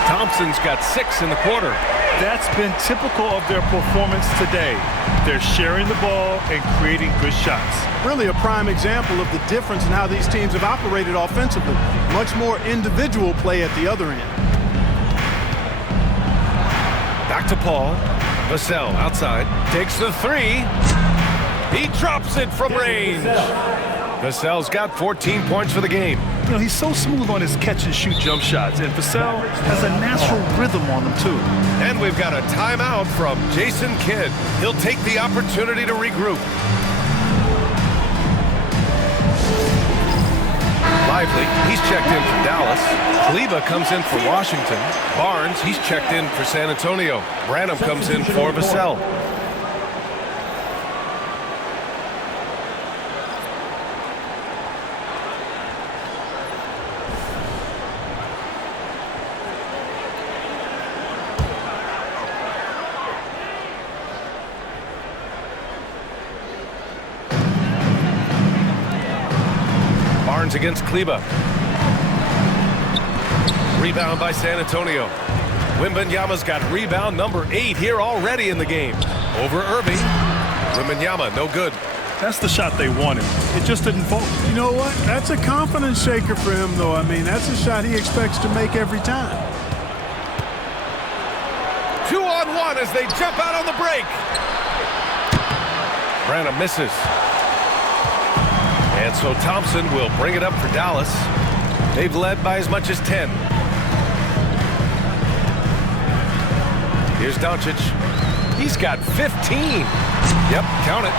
Thompson's got 6 in the quarter. That's been typical of their performance today. They're sharing the ball and creating good shots. Really a prime example of the difference in how these teams have operated offensively. Much more individual play at the other end. Back to Paul. Vassell outside. Takes the three. He drops it from range. Vassell's got 14 points for the game. You know, he's so smooth on his catch-and-shoot jump shots, and Vassell has a natural rhythm on them, too. And we've got a timeout from Jason Kidd. He'll take the opportunity to regroup. Lively, he's checked in for Dallas. Kleber comes in for Washington. Barnes, he's checked in for San Antonio. Branham comes in for Vassell. Barnes against Kleber. Rebound by San Antonio. Wembanyama's got rebound number 8 here already in the game. Over Irving. Wembanyama, no good. That's the shot they wanted. It just didn't fall. You know what? That's a confidence shaker for him, though. I mean, that's a shot he expects to make every time. 2-on-1 as they jump out on the break. Branham misses. And so Thompson will bring it up for Dallas. They've led by as much as 10. Here's Doncic. He's got 15. Yep, count it.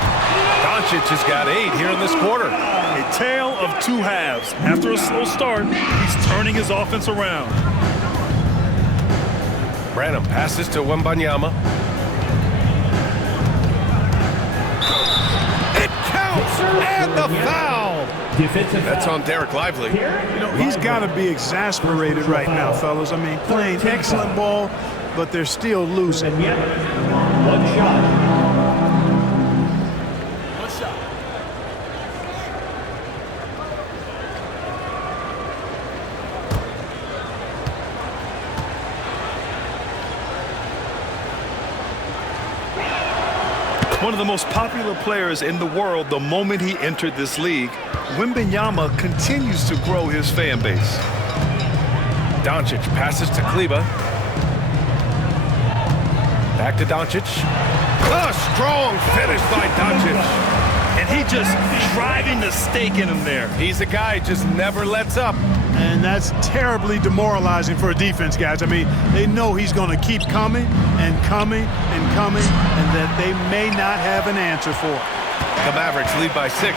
Doncic has got 8 here in this quarter. A tale of two halves. After a slow start, he's turning his offense around. Branham passes to Wembanyama. It counts! And the foul! That's on Derek Lively. You know, he's got to be exasperated right now, fellas. I mean, playing excellent ball, but they're still losing. And yet, one shot. One of the most popular players in the world the moment he entered this league, Wembanyama continues to grow his fan base. Doncic passes to Kleber. Back to Doncic. A strong finish by Doncic. And he just driving the stake in him there. He's a guy who just never lets up. And that's terribly demoralizing for a defense, guys. I mean, they know he's going to keep coming and coming and coming, and that they may not have an answer for it. The Mavericks lead by 6.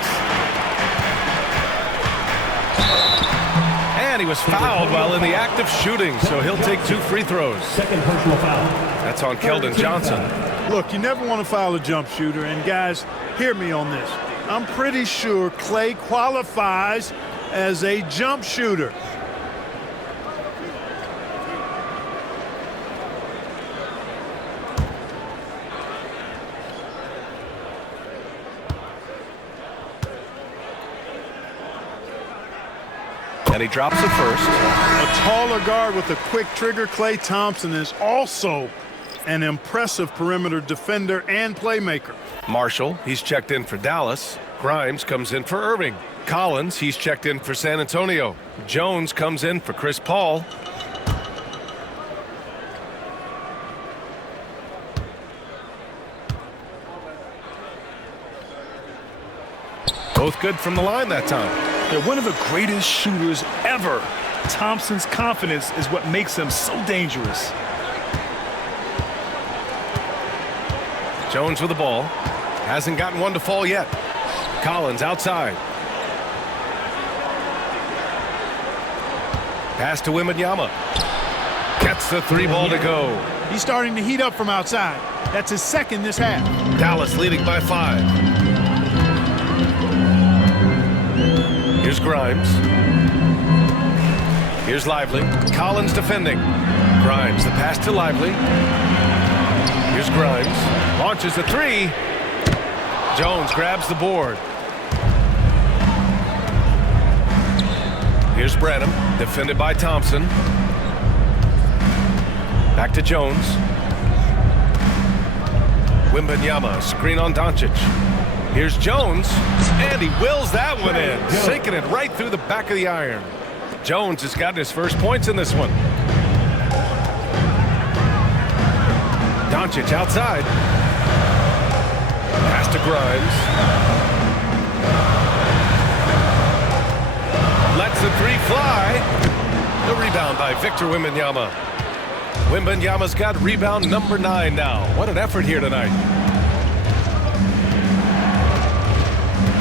And he was fouled while in the act of shooting, so he'll take 2 free throws. Second personal foul. That's on Keldon Johnson. Look, you never want to foul a jump shooter, and guys, hear me on this. I'm pretty sure Clay qualifies as a jump shooter. And he drops it first. A taller guard with a quick trigger, Klay Thompson, is also an impressive perimeter defender and playmaker. Marshall, he's checked in for Dallas. Grimes comes in for Irving. Collins, he's checked in for San Antonio. Jones comes in for Chris Paul. Both good from the line that time. They're one of the greatest shooters ever. Thompson's confidence is what makes him so dangerous. Jones with the ball. Hasn't gotten one to fall yet. Collins outside. Pass to Wembanyama. Gets the 3 ball to go. He's starting to heat up from outside. That's his second this half. Dallas leading by 5. Here's Grimes. Here's Lively. Collins defending. Grimes, the pass to Lively. Here's Grimes. Launches the 3. Jones grabs the board. Here's Branham, defended by Thompson. Back to Jones. Wembanyama, screen on Doncic. Here's Jones, and he wills that one in, sinking it right through the back of the iron. Jones has gotten his first points in this one. Doncic outside. Pass to Grimes. Lets the 3 fly. The rebound by Victor Wembanyama. Wembanyama's got rebound number 9 now. What an effort here tonight.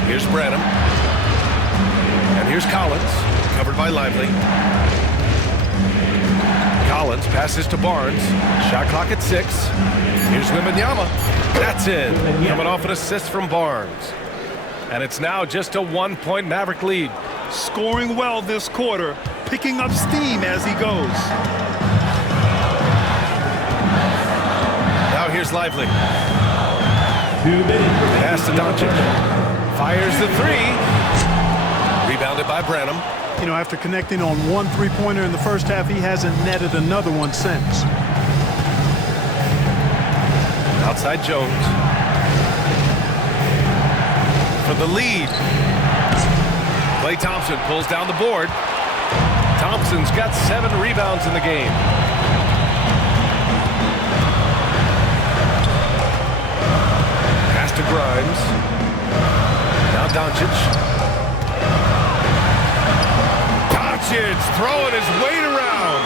Here's Branham. And here's Collins, covered by Lively. Collins passes to Barnes. Shot clock at 6. Here's Wembanyama. That's in. Coming off an assist from Barnes. And it's now just a 1-point Maverick lead. Scoring well this quarter, picking up steam as he goes. Now here's Lively. Pass to Doncic. Fires the 3. Rebounded by Branham. You know, after connecting on 1 3-pointer in the first half, he hasn't netted another one since. Outside Jones. For the lead. Klay Thompson pulls down the board. Thompson's got 7 rebounds in the game. Pass to Grimes. Now Doncic. Doncic throwing his weight around.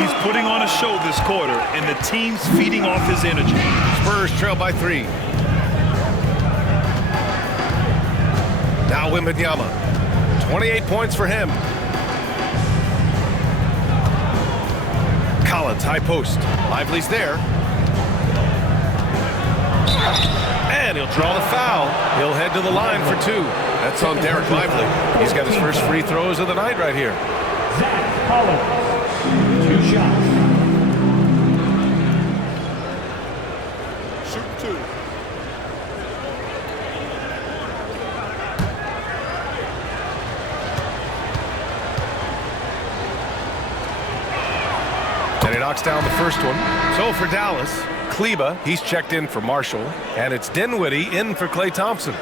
He's putting on a show this quarter, and the team's feeding off his energy. Spurs trail by 3. Now Wembanyama. 28 points for him. Collins, high post. Lively's there. And he'll draw the foul. He'll head to the line for 2. That's on Derek Lively. He's got his first free throws of the night right here. Zach Collins, 2 shots. Shoot 2. And he knocks down the first one. So for Dallas, Kleba, he's checked in for Marshall. And it's Dinwiddie in for Klay Thompson.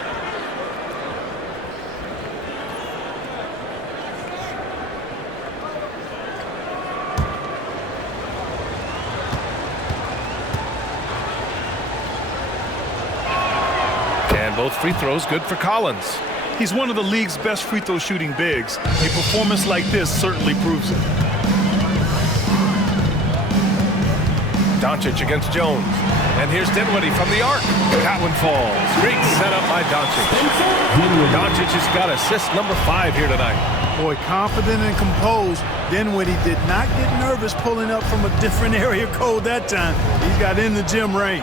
And both free throws good for Collins. He's one of the league's best free throw shooting bigs. A performance like this certainly proves it. Doncic against Jones. And here's Dinwiddie from the arc. That one falls. Great setup by Doncic. Doncic has got assist number 5 here tonight. Boy, confident and composed. Dinwiddie did not get nervous pulling up from a different area code that time. He's got in the gym range.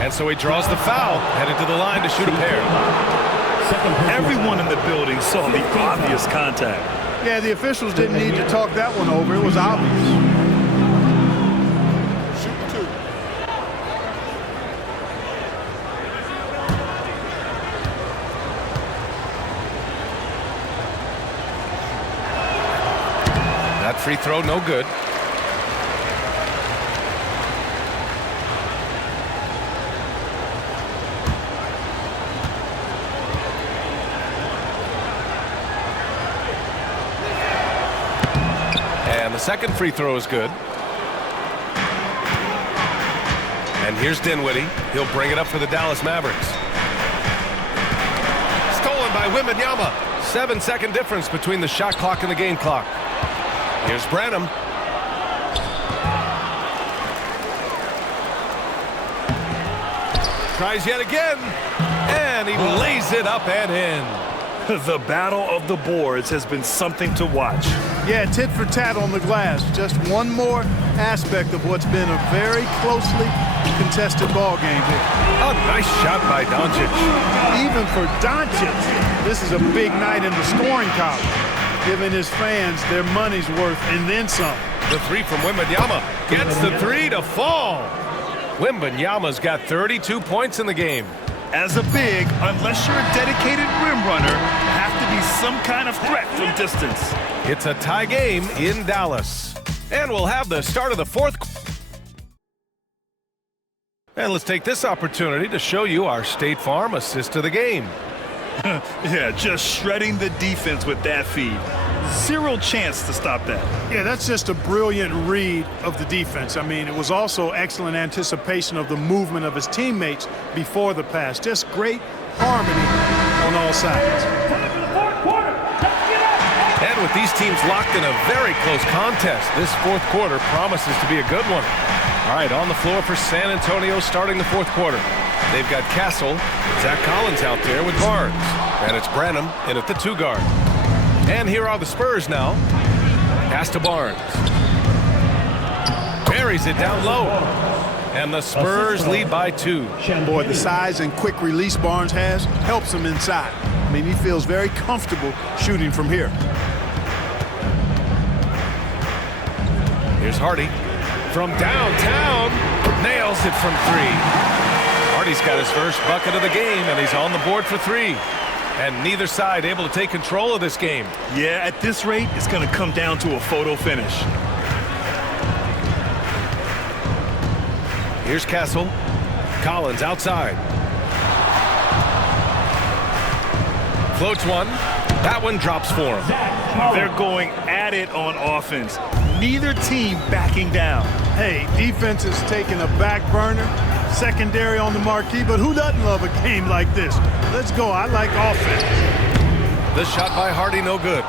And so he draws the foul, headed to the line to shoot a pair. Everyone in the building saw the obvious contact. Yeah, the officials didn't need to talk that one over. It was obvious. Shoot 2. That free throw, no good. And the second free throw is good. And here's Dinwiddie. He'll bring it up for the Dallas Mavericks. Stolen by Wembanyama. 7-second difference between the shot clock and the game clock. Here's Branham. Tries yet again. And he lays it up and in. The battle of the boards has been something to watch. Yeah, tit for tat on the glass. Just one more aspect of what's been a very closely contested ball game here. A nice shot by Doncic. Even for Doncic, this is a big night in the scoring column, giving his fans their money's worth and then some. The three from Wembanyama gets the three to fall. Wembanyama's got 32 points in the game. As a big, unless you're a dedicated rim runner, have to be some kind of threat from distance. It's a tie game in Dallas. And we'll have the start of the fourth. And let's take this opportunity to show you our State Farm assist of the game. Yeah, just shredding the defense with that feed. Zero chance to stop that. Yeah, that's just a brilliant read of the defense. I mean, it was also excellent anticipation of the movement of his teammates before the pass. Just great harmony on all sides. And with these teams locked in a very close contest, this fourth quarter promises to be a good one. All right, on the floor for San Antonio starting the fourth quarter. They've got Castle, Zach Collins out there with Barnes. And it's Branham in at the 2 guard. And here are the Spurs now. Pass to Barnes. Buries it down low. And the Spurs lead by 2. Boy, the size and quick release Barnes has helps him inside. I mean, he feels very comfortable shooting from here. Here's Hardy. From downtown, nails it from 3. Hardy's got his first bucket of the game, and he's on the board for 3. And neither side able to take control of this game. Yeah, at this rate, it's going to come down to a photo finish. Here's Castle. Collins outside. Floats one. That one drops for him. They're going at it on offense. Neither team backing down. Hey, defense is taking a back burner. Secondary on the marquee, but who doesn't love a game like this? Let's go. I like offense. The shot by Hardy, no good.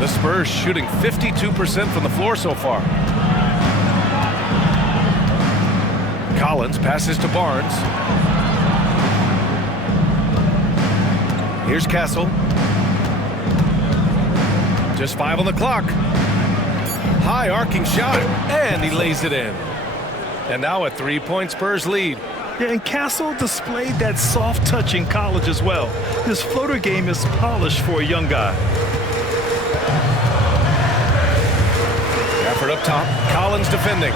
The Spurs shooting 52% from the floor so far. Collins passes to Barnes. Here's Castle. Just 5 on the clock. High arcing shot, and he lays it in. And now a 3-point Spurs lead. Yeah, and Castle displayed that soft touch in college as well. His floater game is polished for a young guy. Effort up top. Collins defending.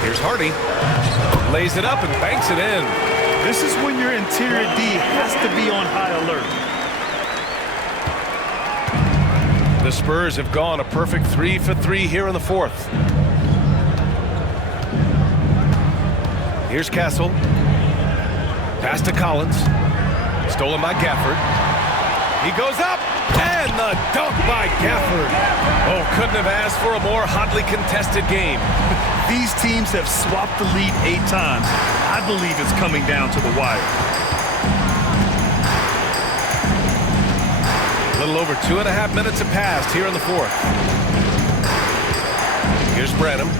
Here's Hardy. Lays it up and banks it in. This is when your interior D has to be on high alert. The Spurs have gone a perfect 3 for 3 here in the fourth. Here's Castle. Pass to Collins. Stolen by Gafford. He goes up, and the dunk by Gafford. Oh, couldn't have asked for a more hotly contested game. These teams have swapped the lead 8 times. I believe it's coming down to the wire. A little over 2.5 minutes have passed here in the fourth. Here's Branham.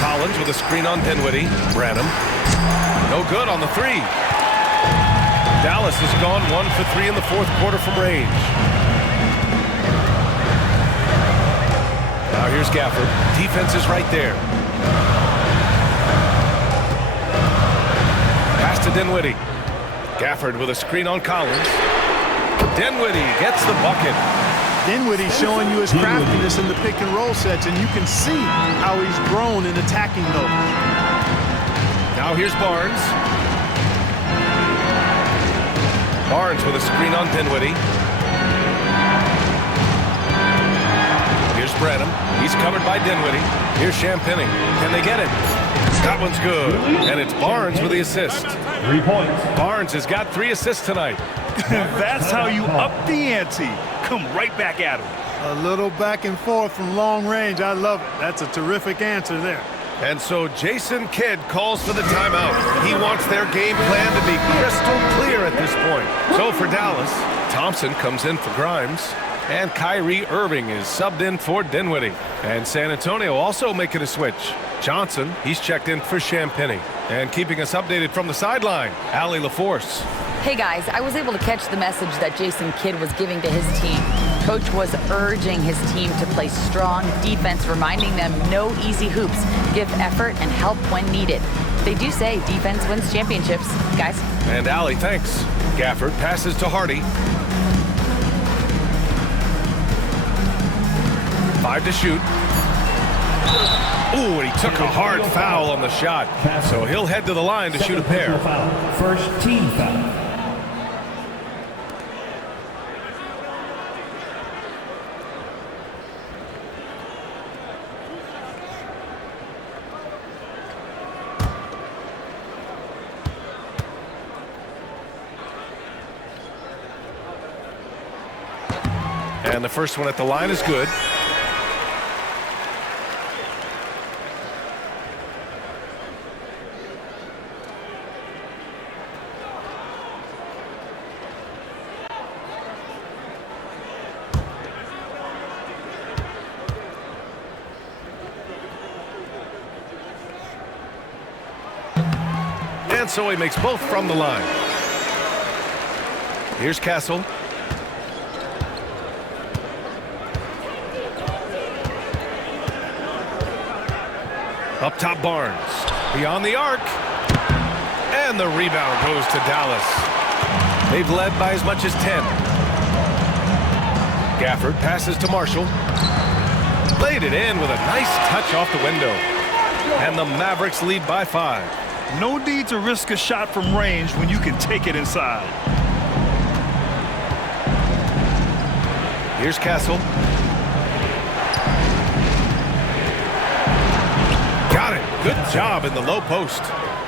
Collins with a screen on Dinwiddie. Branham. No good on the three. Dallas has gone 1 for 3 in the fourth quarter from range. Now here's Gafford. Defense is right there. Pass to Dinwiddie. Gafford with a screen on Collins. Dinwiddie gets the bucket. Dinwiddie showing you his craftiness in the pick and roll sets, and you can see how he's grown in attacking those. Now here's Barnes. Barnes with a screen on Dinwiddie. Here's Branham. He's covered by Dinwiddie. Here's Champagnie. Can they get it? That one's good. And it's Barnes with the assist. 3 points. Barnes has got 3 assists tonight. That's how you up the ante. Come right back at him. A little back and forth from long range. I love it. That's a terrific answer there. And so Jason Kidd calls for the timeout. He wants their game plan to be crystal clear at this point. So for Dallas, Thompson comes in for Grimes. And Kyrie Irving is subbed in for Dinwiddie. And San Antonio also making a switch. Johnson, he's checked in for Champagnie. And keeping us updated from the sideline, Allie LaForce. Hey guys, I was able to catch the message that Jason Kidd was giving to his team. Coach was urging his team to play strong defense, reminding them no easy hoops, give effort and help when needed. They do say defense wins championships, guys. And Allie, thanks. Gafford passes to Hardy. 5 to shoot. Ooh, and he took a hard foul on the shot. So he'll head to the line to shoot a pair. First team foul. And the first one at the line is good. And so he makes both from the line. Here's Castle. Up top, Barnes. Beyond the arc. And the rebound goes to Dallas. They've led by as much as 10. Gafford passes to Marshall. Laid it in with a nice touch off the window. And the Mavericks lead by 5. No need to risk a shot from range when you can take it inside. Here's Castle. Got it. Good job in the low post.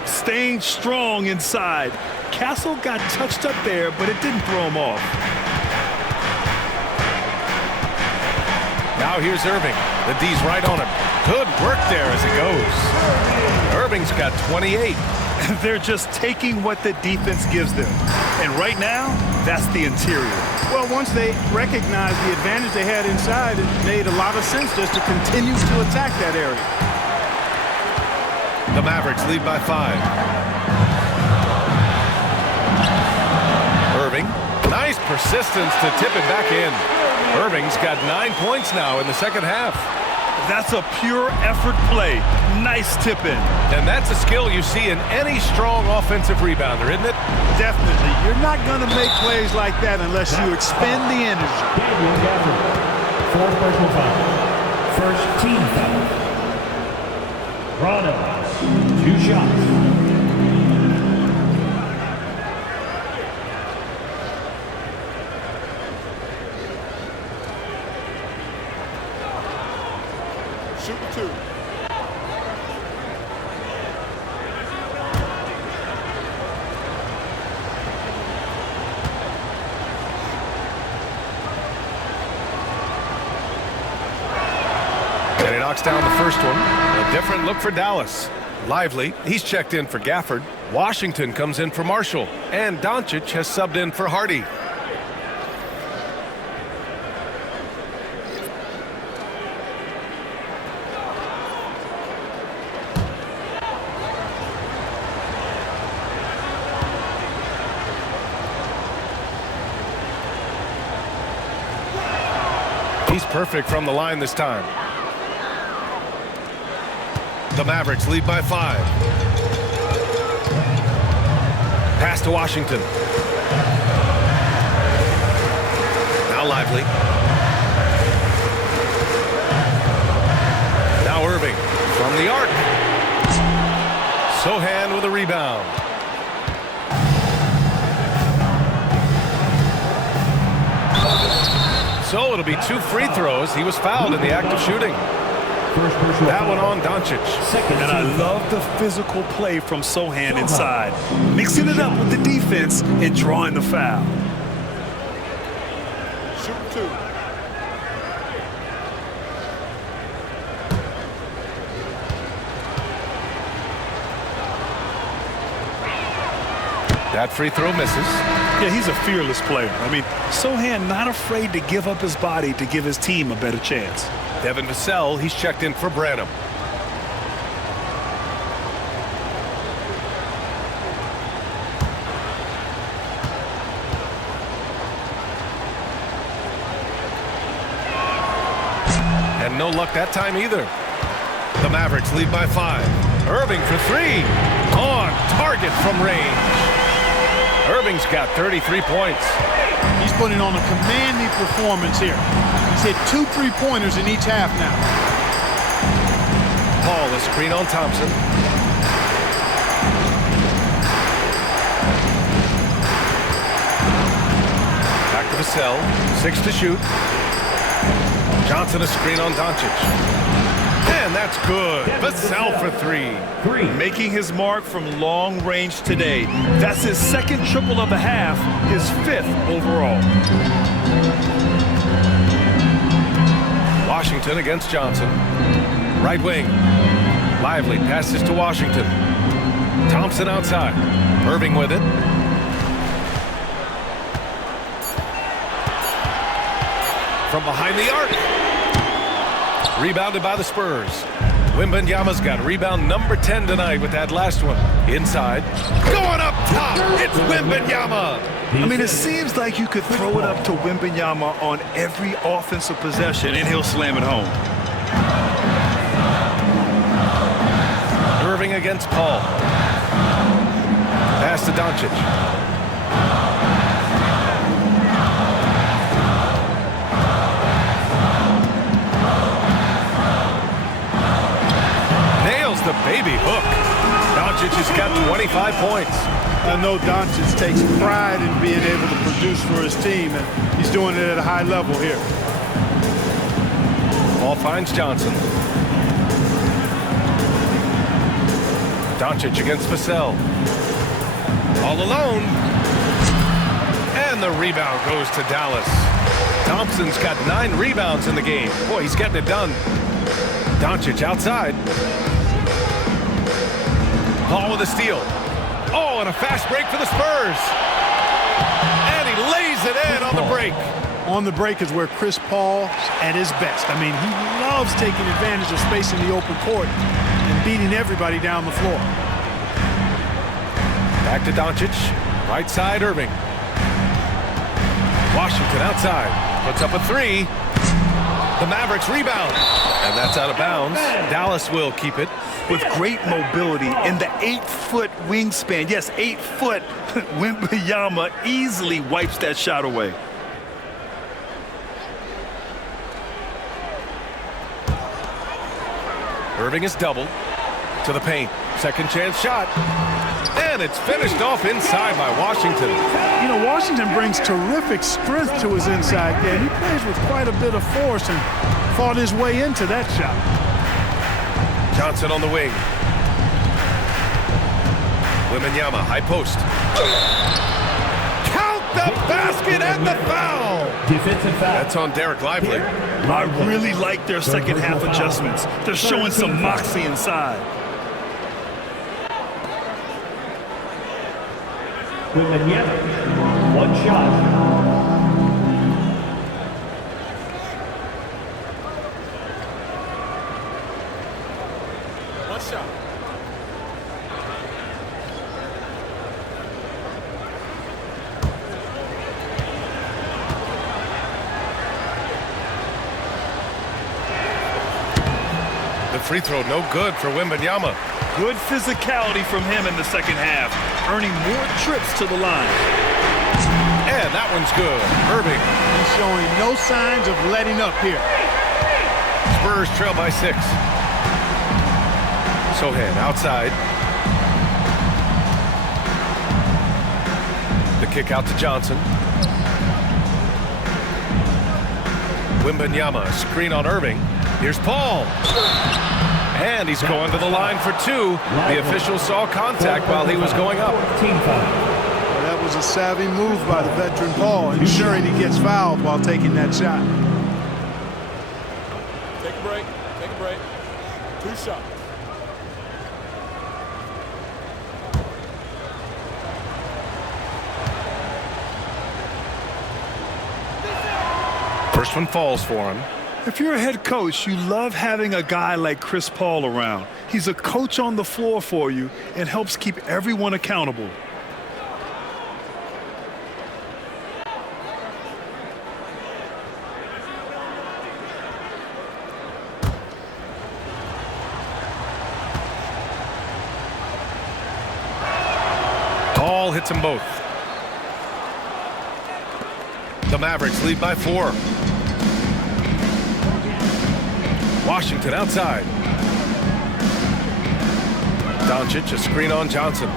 Staying strong inside. Castle got touched up there, but it didn't throw him off. Now here's Irving. The D's right on him. Good work there as it goes. Irving's got 28. They're just taking what the defense gives them. And right now, that's the interior. Well, once they recognized the advantage they had inside, it made a lot of sense just to continue to attack that area. The Mavericks lead by 5. Irving, nice persistence to tip it back in. Irving's got 9 points now in the second half. That's a pure effort play. Nice tip in. And that's a skill you see in any strong offensive rebounder, isn't it? Definitely. You're not going to make plays like that unless you expend the energy. Daniel Gafford. 4th personal foul. First team foul. Rollins, 2 shots. Shoot 2. And he knocks down the first one. A different look for Dallas. Lively, he's checked in for Gafford. Washington comes in for Marshall. And Doncic has subbed in for Hardy. He's perfect from the line this time. The Mavericks lead by 5. Pass to Washington. Now Lively. Now Irving from the arc. Sohan with a rebound. So it'll be 2 free throws. He was fouled in the act of shooting. That one on Doncic. And I love the physical play from Sohan inside, mixing it up with the defense and drawing the foul. Shoot 2. That free throw misses. Yeah, he's a fearless player. I mean, Sohan not afraid to give up his body to give his team a better chance. Devin Vassell, he's checked in for Branham. And no luck that time either. The Mavericks lead by 5. Irving for 3. On target from range. Irving's got 33 points. He's putting on a commanding performance here. He's hit 2 3-pointers in each half now. Paul, a screen on Thompson. Back to Vassell. 6 to shoot. Johnson a screen on Doncic. And that's good. Vassell for 3. Making his mark from long range today. That's his 2nd triple of the half, his 5th overall. Washington against Johnson. Right wing. Lively passes to Washington. Thompson outside. Irving with it. From behind the arc. Rebounded by the Spurs. Wembanyama's got rebound number 10 tonight with that last one. Inside. Going up top. It's Wembanyama. I mean, it seems like you could throw it up to Wembanyama on every offensive possession, and he'll slam it home. Irving against Paul. Pass to Doncic. The baby hook. Doncic has got 25 points. I know Doncic takes pride in being able to produce for his team, and he's doing it at a high level here. Ball finds Johnson. Doncic against Vassell. All alone. And the rebound goes to Dallas. Thompson's got 9 rebounds in the game. Boy, he's getting it done. Doncic outside. Paul with a steal. Oh, and a fast break for the Spurs. And he lays it in on the break. On the break is where Chris Paul's at his best. I mean, he loves taking advantage of space in the open court and beating everybody down the floor. Back to Doncic. Right side, Irving. Washington outside. Puts up a 3. The Mavericks rebound. And that's out of bounds. Dallas will keep it. With great mobility and the 8-foot wingspan. Yes, 8 foot. Wembanyama easily wipes that shot away. Irving is doubled to the paint. Second chance shot. And it's finished off inside by Washington. You know, Washington brings terrific strength to his inside game. He plays with quite a bit of force and fought his way into that shot. Johnson on the wing. Wembanyama, high post. Count the basket and the foul! Defensive foul. That's on Derek Lively. I really like their second half adjustments. They're showing some moxie inside. Wembanyama, one shot. Free throw, no good for Wembanyama. Good physicality from him in the second half, earning more trips to the line. And that one's good. Irving. He's showing no signs of letting up here. Spurs trail by 6. Sohan outside. The kick out to Johnson. Wembanyama, screen on Irving. Here's Paul. And he's going to the line for 2. The official saw contact while he was going up. Well, that was a savvy move by the veteran Paul, ensuring he gets fouled while taking that shot. Take a break. Take a break. 2 shots. First one falls for him. If you're a head coach, you love having a guy like Chris Paul around. He's a coach on the floor for you and helps keep everyone accountable. Paul hits them both. The Mavericks lead by 4. Washington outside. Doncic, a screen on Johnson.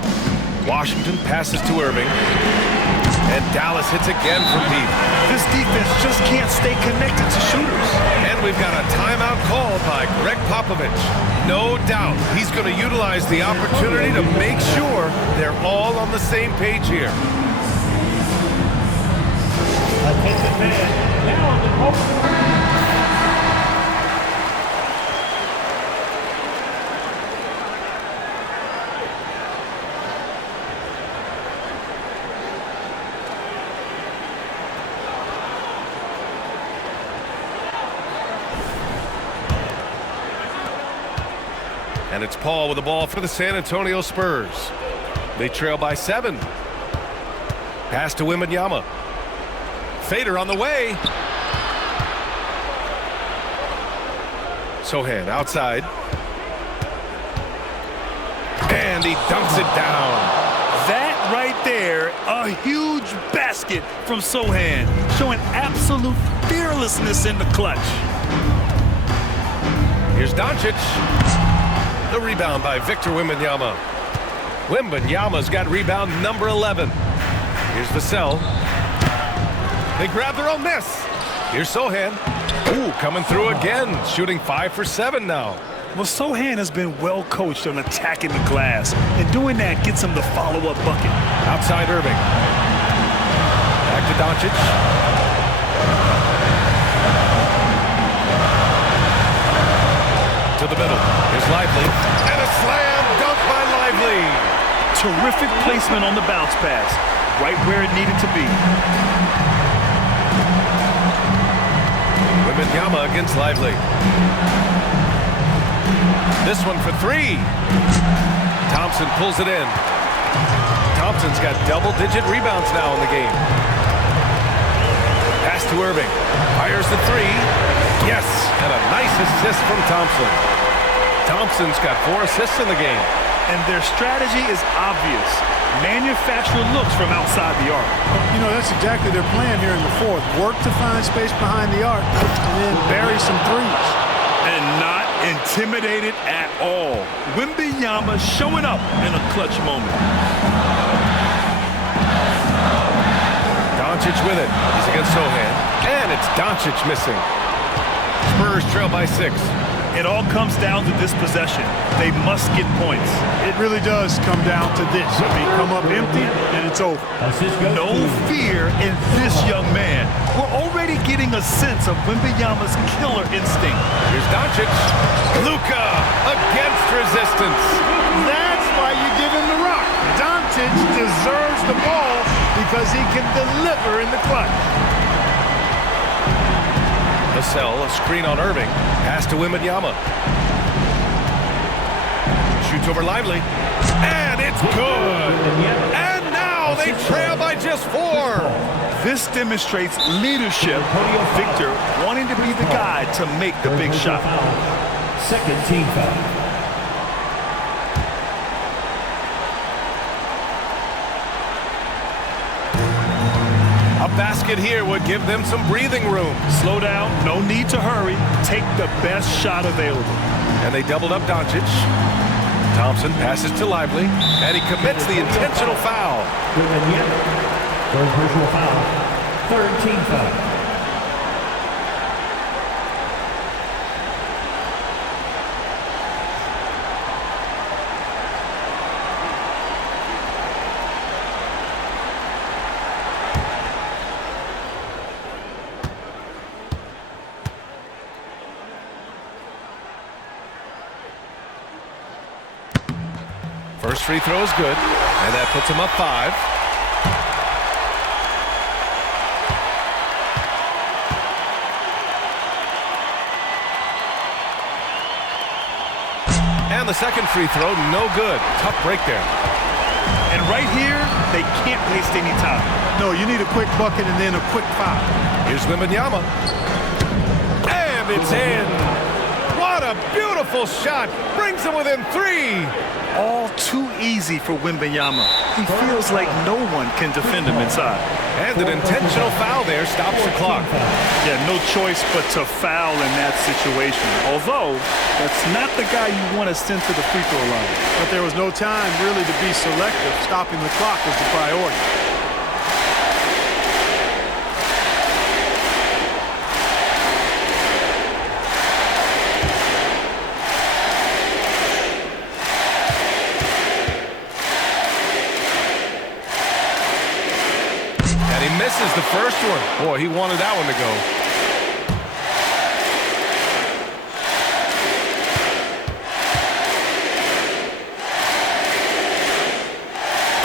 Washington passes to Irving. And Dallas hits again from deep. This defense just can't stay connected to shooters. And we've got a timeout called by Greg Popovich. No doubt he's going to utilize the opportunity to make sure they're all on the same page here. Attention fans, now on the court. And it's Paul with the ball for the San Antonio Spurs. They trail by 7. Pass to Wembanyama. Fader on the way. Sohan outside. And he dunks it down. That right there, a huge basket from Sohan, showing absolute fearlessness in the clutch. Here's Doncic. The rebound by Victor Wembanyama. Wembanyama's got rebound number 11. Here's Vassell. They grab their own miss. Here's Sohan. Ooh, coming through again, shooting 5 for 7 now. Well, Sohan has been well coached on attacking the glass, and doing that gets him the follow-up bucket. Outside Irving. Back to Doncic. To the middle. Here's Lively. And a slam dunk by Lively. Terrific placement on the bounce pass. Right where it needed to be. Wembanyama against Lively. This one for 3. Thompson pulls it in. Thompson's got double-digit rebounds now in the game. Pass to Irving. Fires the 3. Yes, and a nice assist from Thompson. Thompson's got 4 assists in the game. And their strategy is obvious. Manufacture looks from outside the arc. You know, that's exactly their plan here in the 4th. Work to find space behind the arc and then bury some threes. And not intimidated at all. Wembanyama showing up in a clutch moment. Doncic with it. He's against Sohan. And it's Doncic missing. Spurs trail by 6. It all comes down to this possession. They must get points. It really does come down to this. I mean, come up empty, and it's over. No fear in this young man. We're already getting a sense of Wembanyama's killer instinct. Here's Doncic. Luka against resistance. That's why you give him the rock. Doncic deserves the ball because he can deliver in the clutch. Vassell, a screen on Irving. Pass to Wembanyama. Shoots over Lively. And it's good. And now they trail by just 4. This demonstrates leadership. Victor wanting to be the guy to make the big shot. Second team foul. A basket here would give them some breathing room. Slow down, no need to hurry. Take the best shot available. And they doubled up Doncic. Thompson passes to Lively, and he commits the intentional foul. Third personal foul. Third team foul. First free throw is good, and that puts him up 5. And the second free throw, no good. Tough break there. And right here, they can't waste any time. No, you need a quick bucket and then a quick foul. Here's Wembanyama. And it's in. What a beautiful shot. Brings them within 3. All too easy for Wembanyama. He feels like no one can defend him inside. And an intentional foul there stops the clock. Yeah, no choice but to foul in that situation. Although, that's not the guy you want to send to the free throw line. But there was no time really to be selective. Stopping the clock was the priority. Misses the first one. Boy, he wanted that one to go.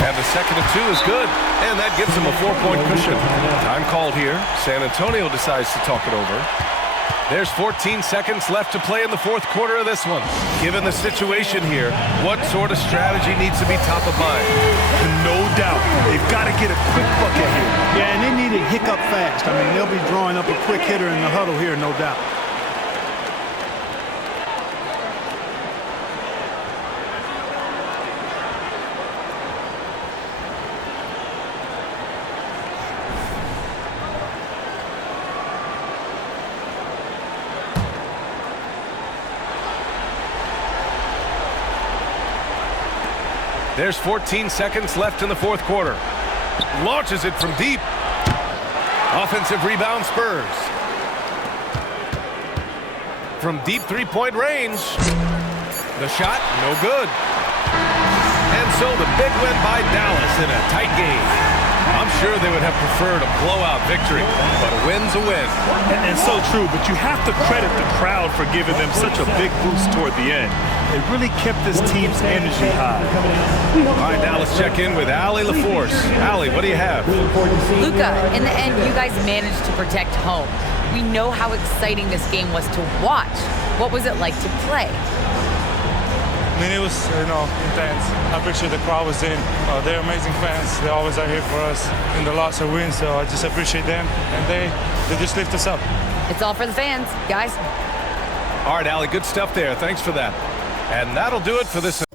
And the second of 2 is good. And that gives him a 4-point cushion. Time called here. San Antonio decides to talk it over. There's 14 seconds left to play in the fourth quarter of this one. Given the situation here, what sort of strategy needs to be top of mind? No doubt. They've got to get a quick bucket here. Yeah, and they need to hiccup fast. I mean, they'll be drawing up a quick hitter in the huddle here, no doubt. There's 14 seconds left in the fourth quarter. Launches it from deep. Offensive rebound, Spurs. From deep three-point range. The shot, no good. And so the big win by Dallas in a tight game. I'm sure they would have preferred a blowout victory, but a win's a win. And so true, but you have to credit the crowd for giving them such a big boost toward the end. It really kept this team's energy high. All right, now let's check in with Allie LaForce. Allie, what do you have? Luka, in the end, you guys managed to protect home. We know how exciting this game was to watch. What was it like to play? I mean, it was, intense. I appreciate the crowd was in. They're amazing fans. They always are here for us in the loss or win, so I just appreciate them. And they just lift us up. It's all for the fans, guys. All right, Allie, good stuff there. Thanks for that. And that'll do it for this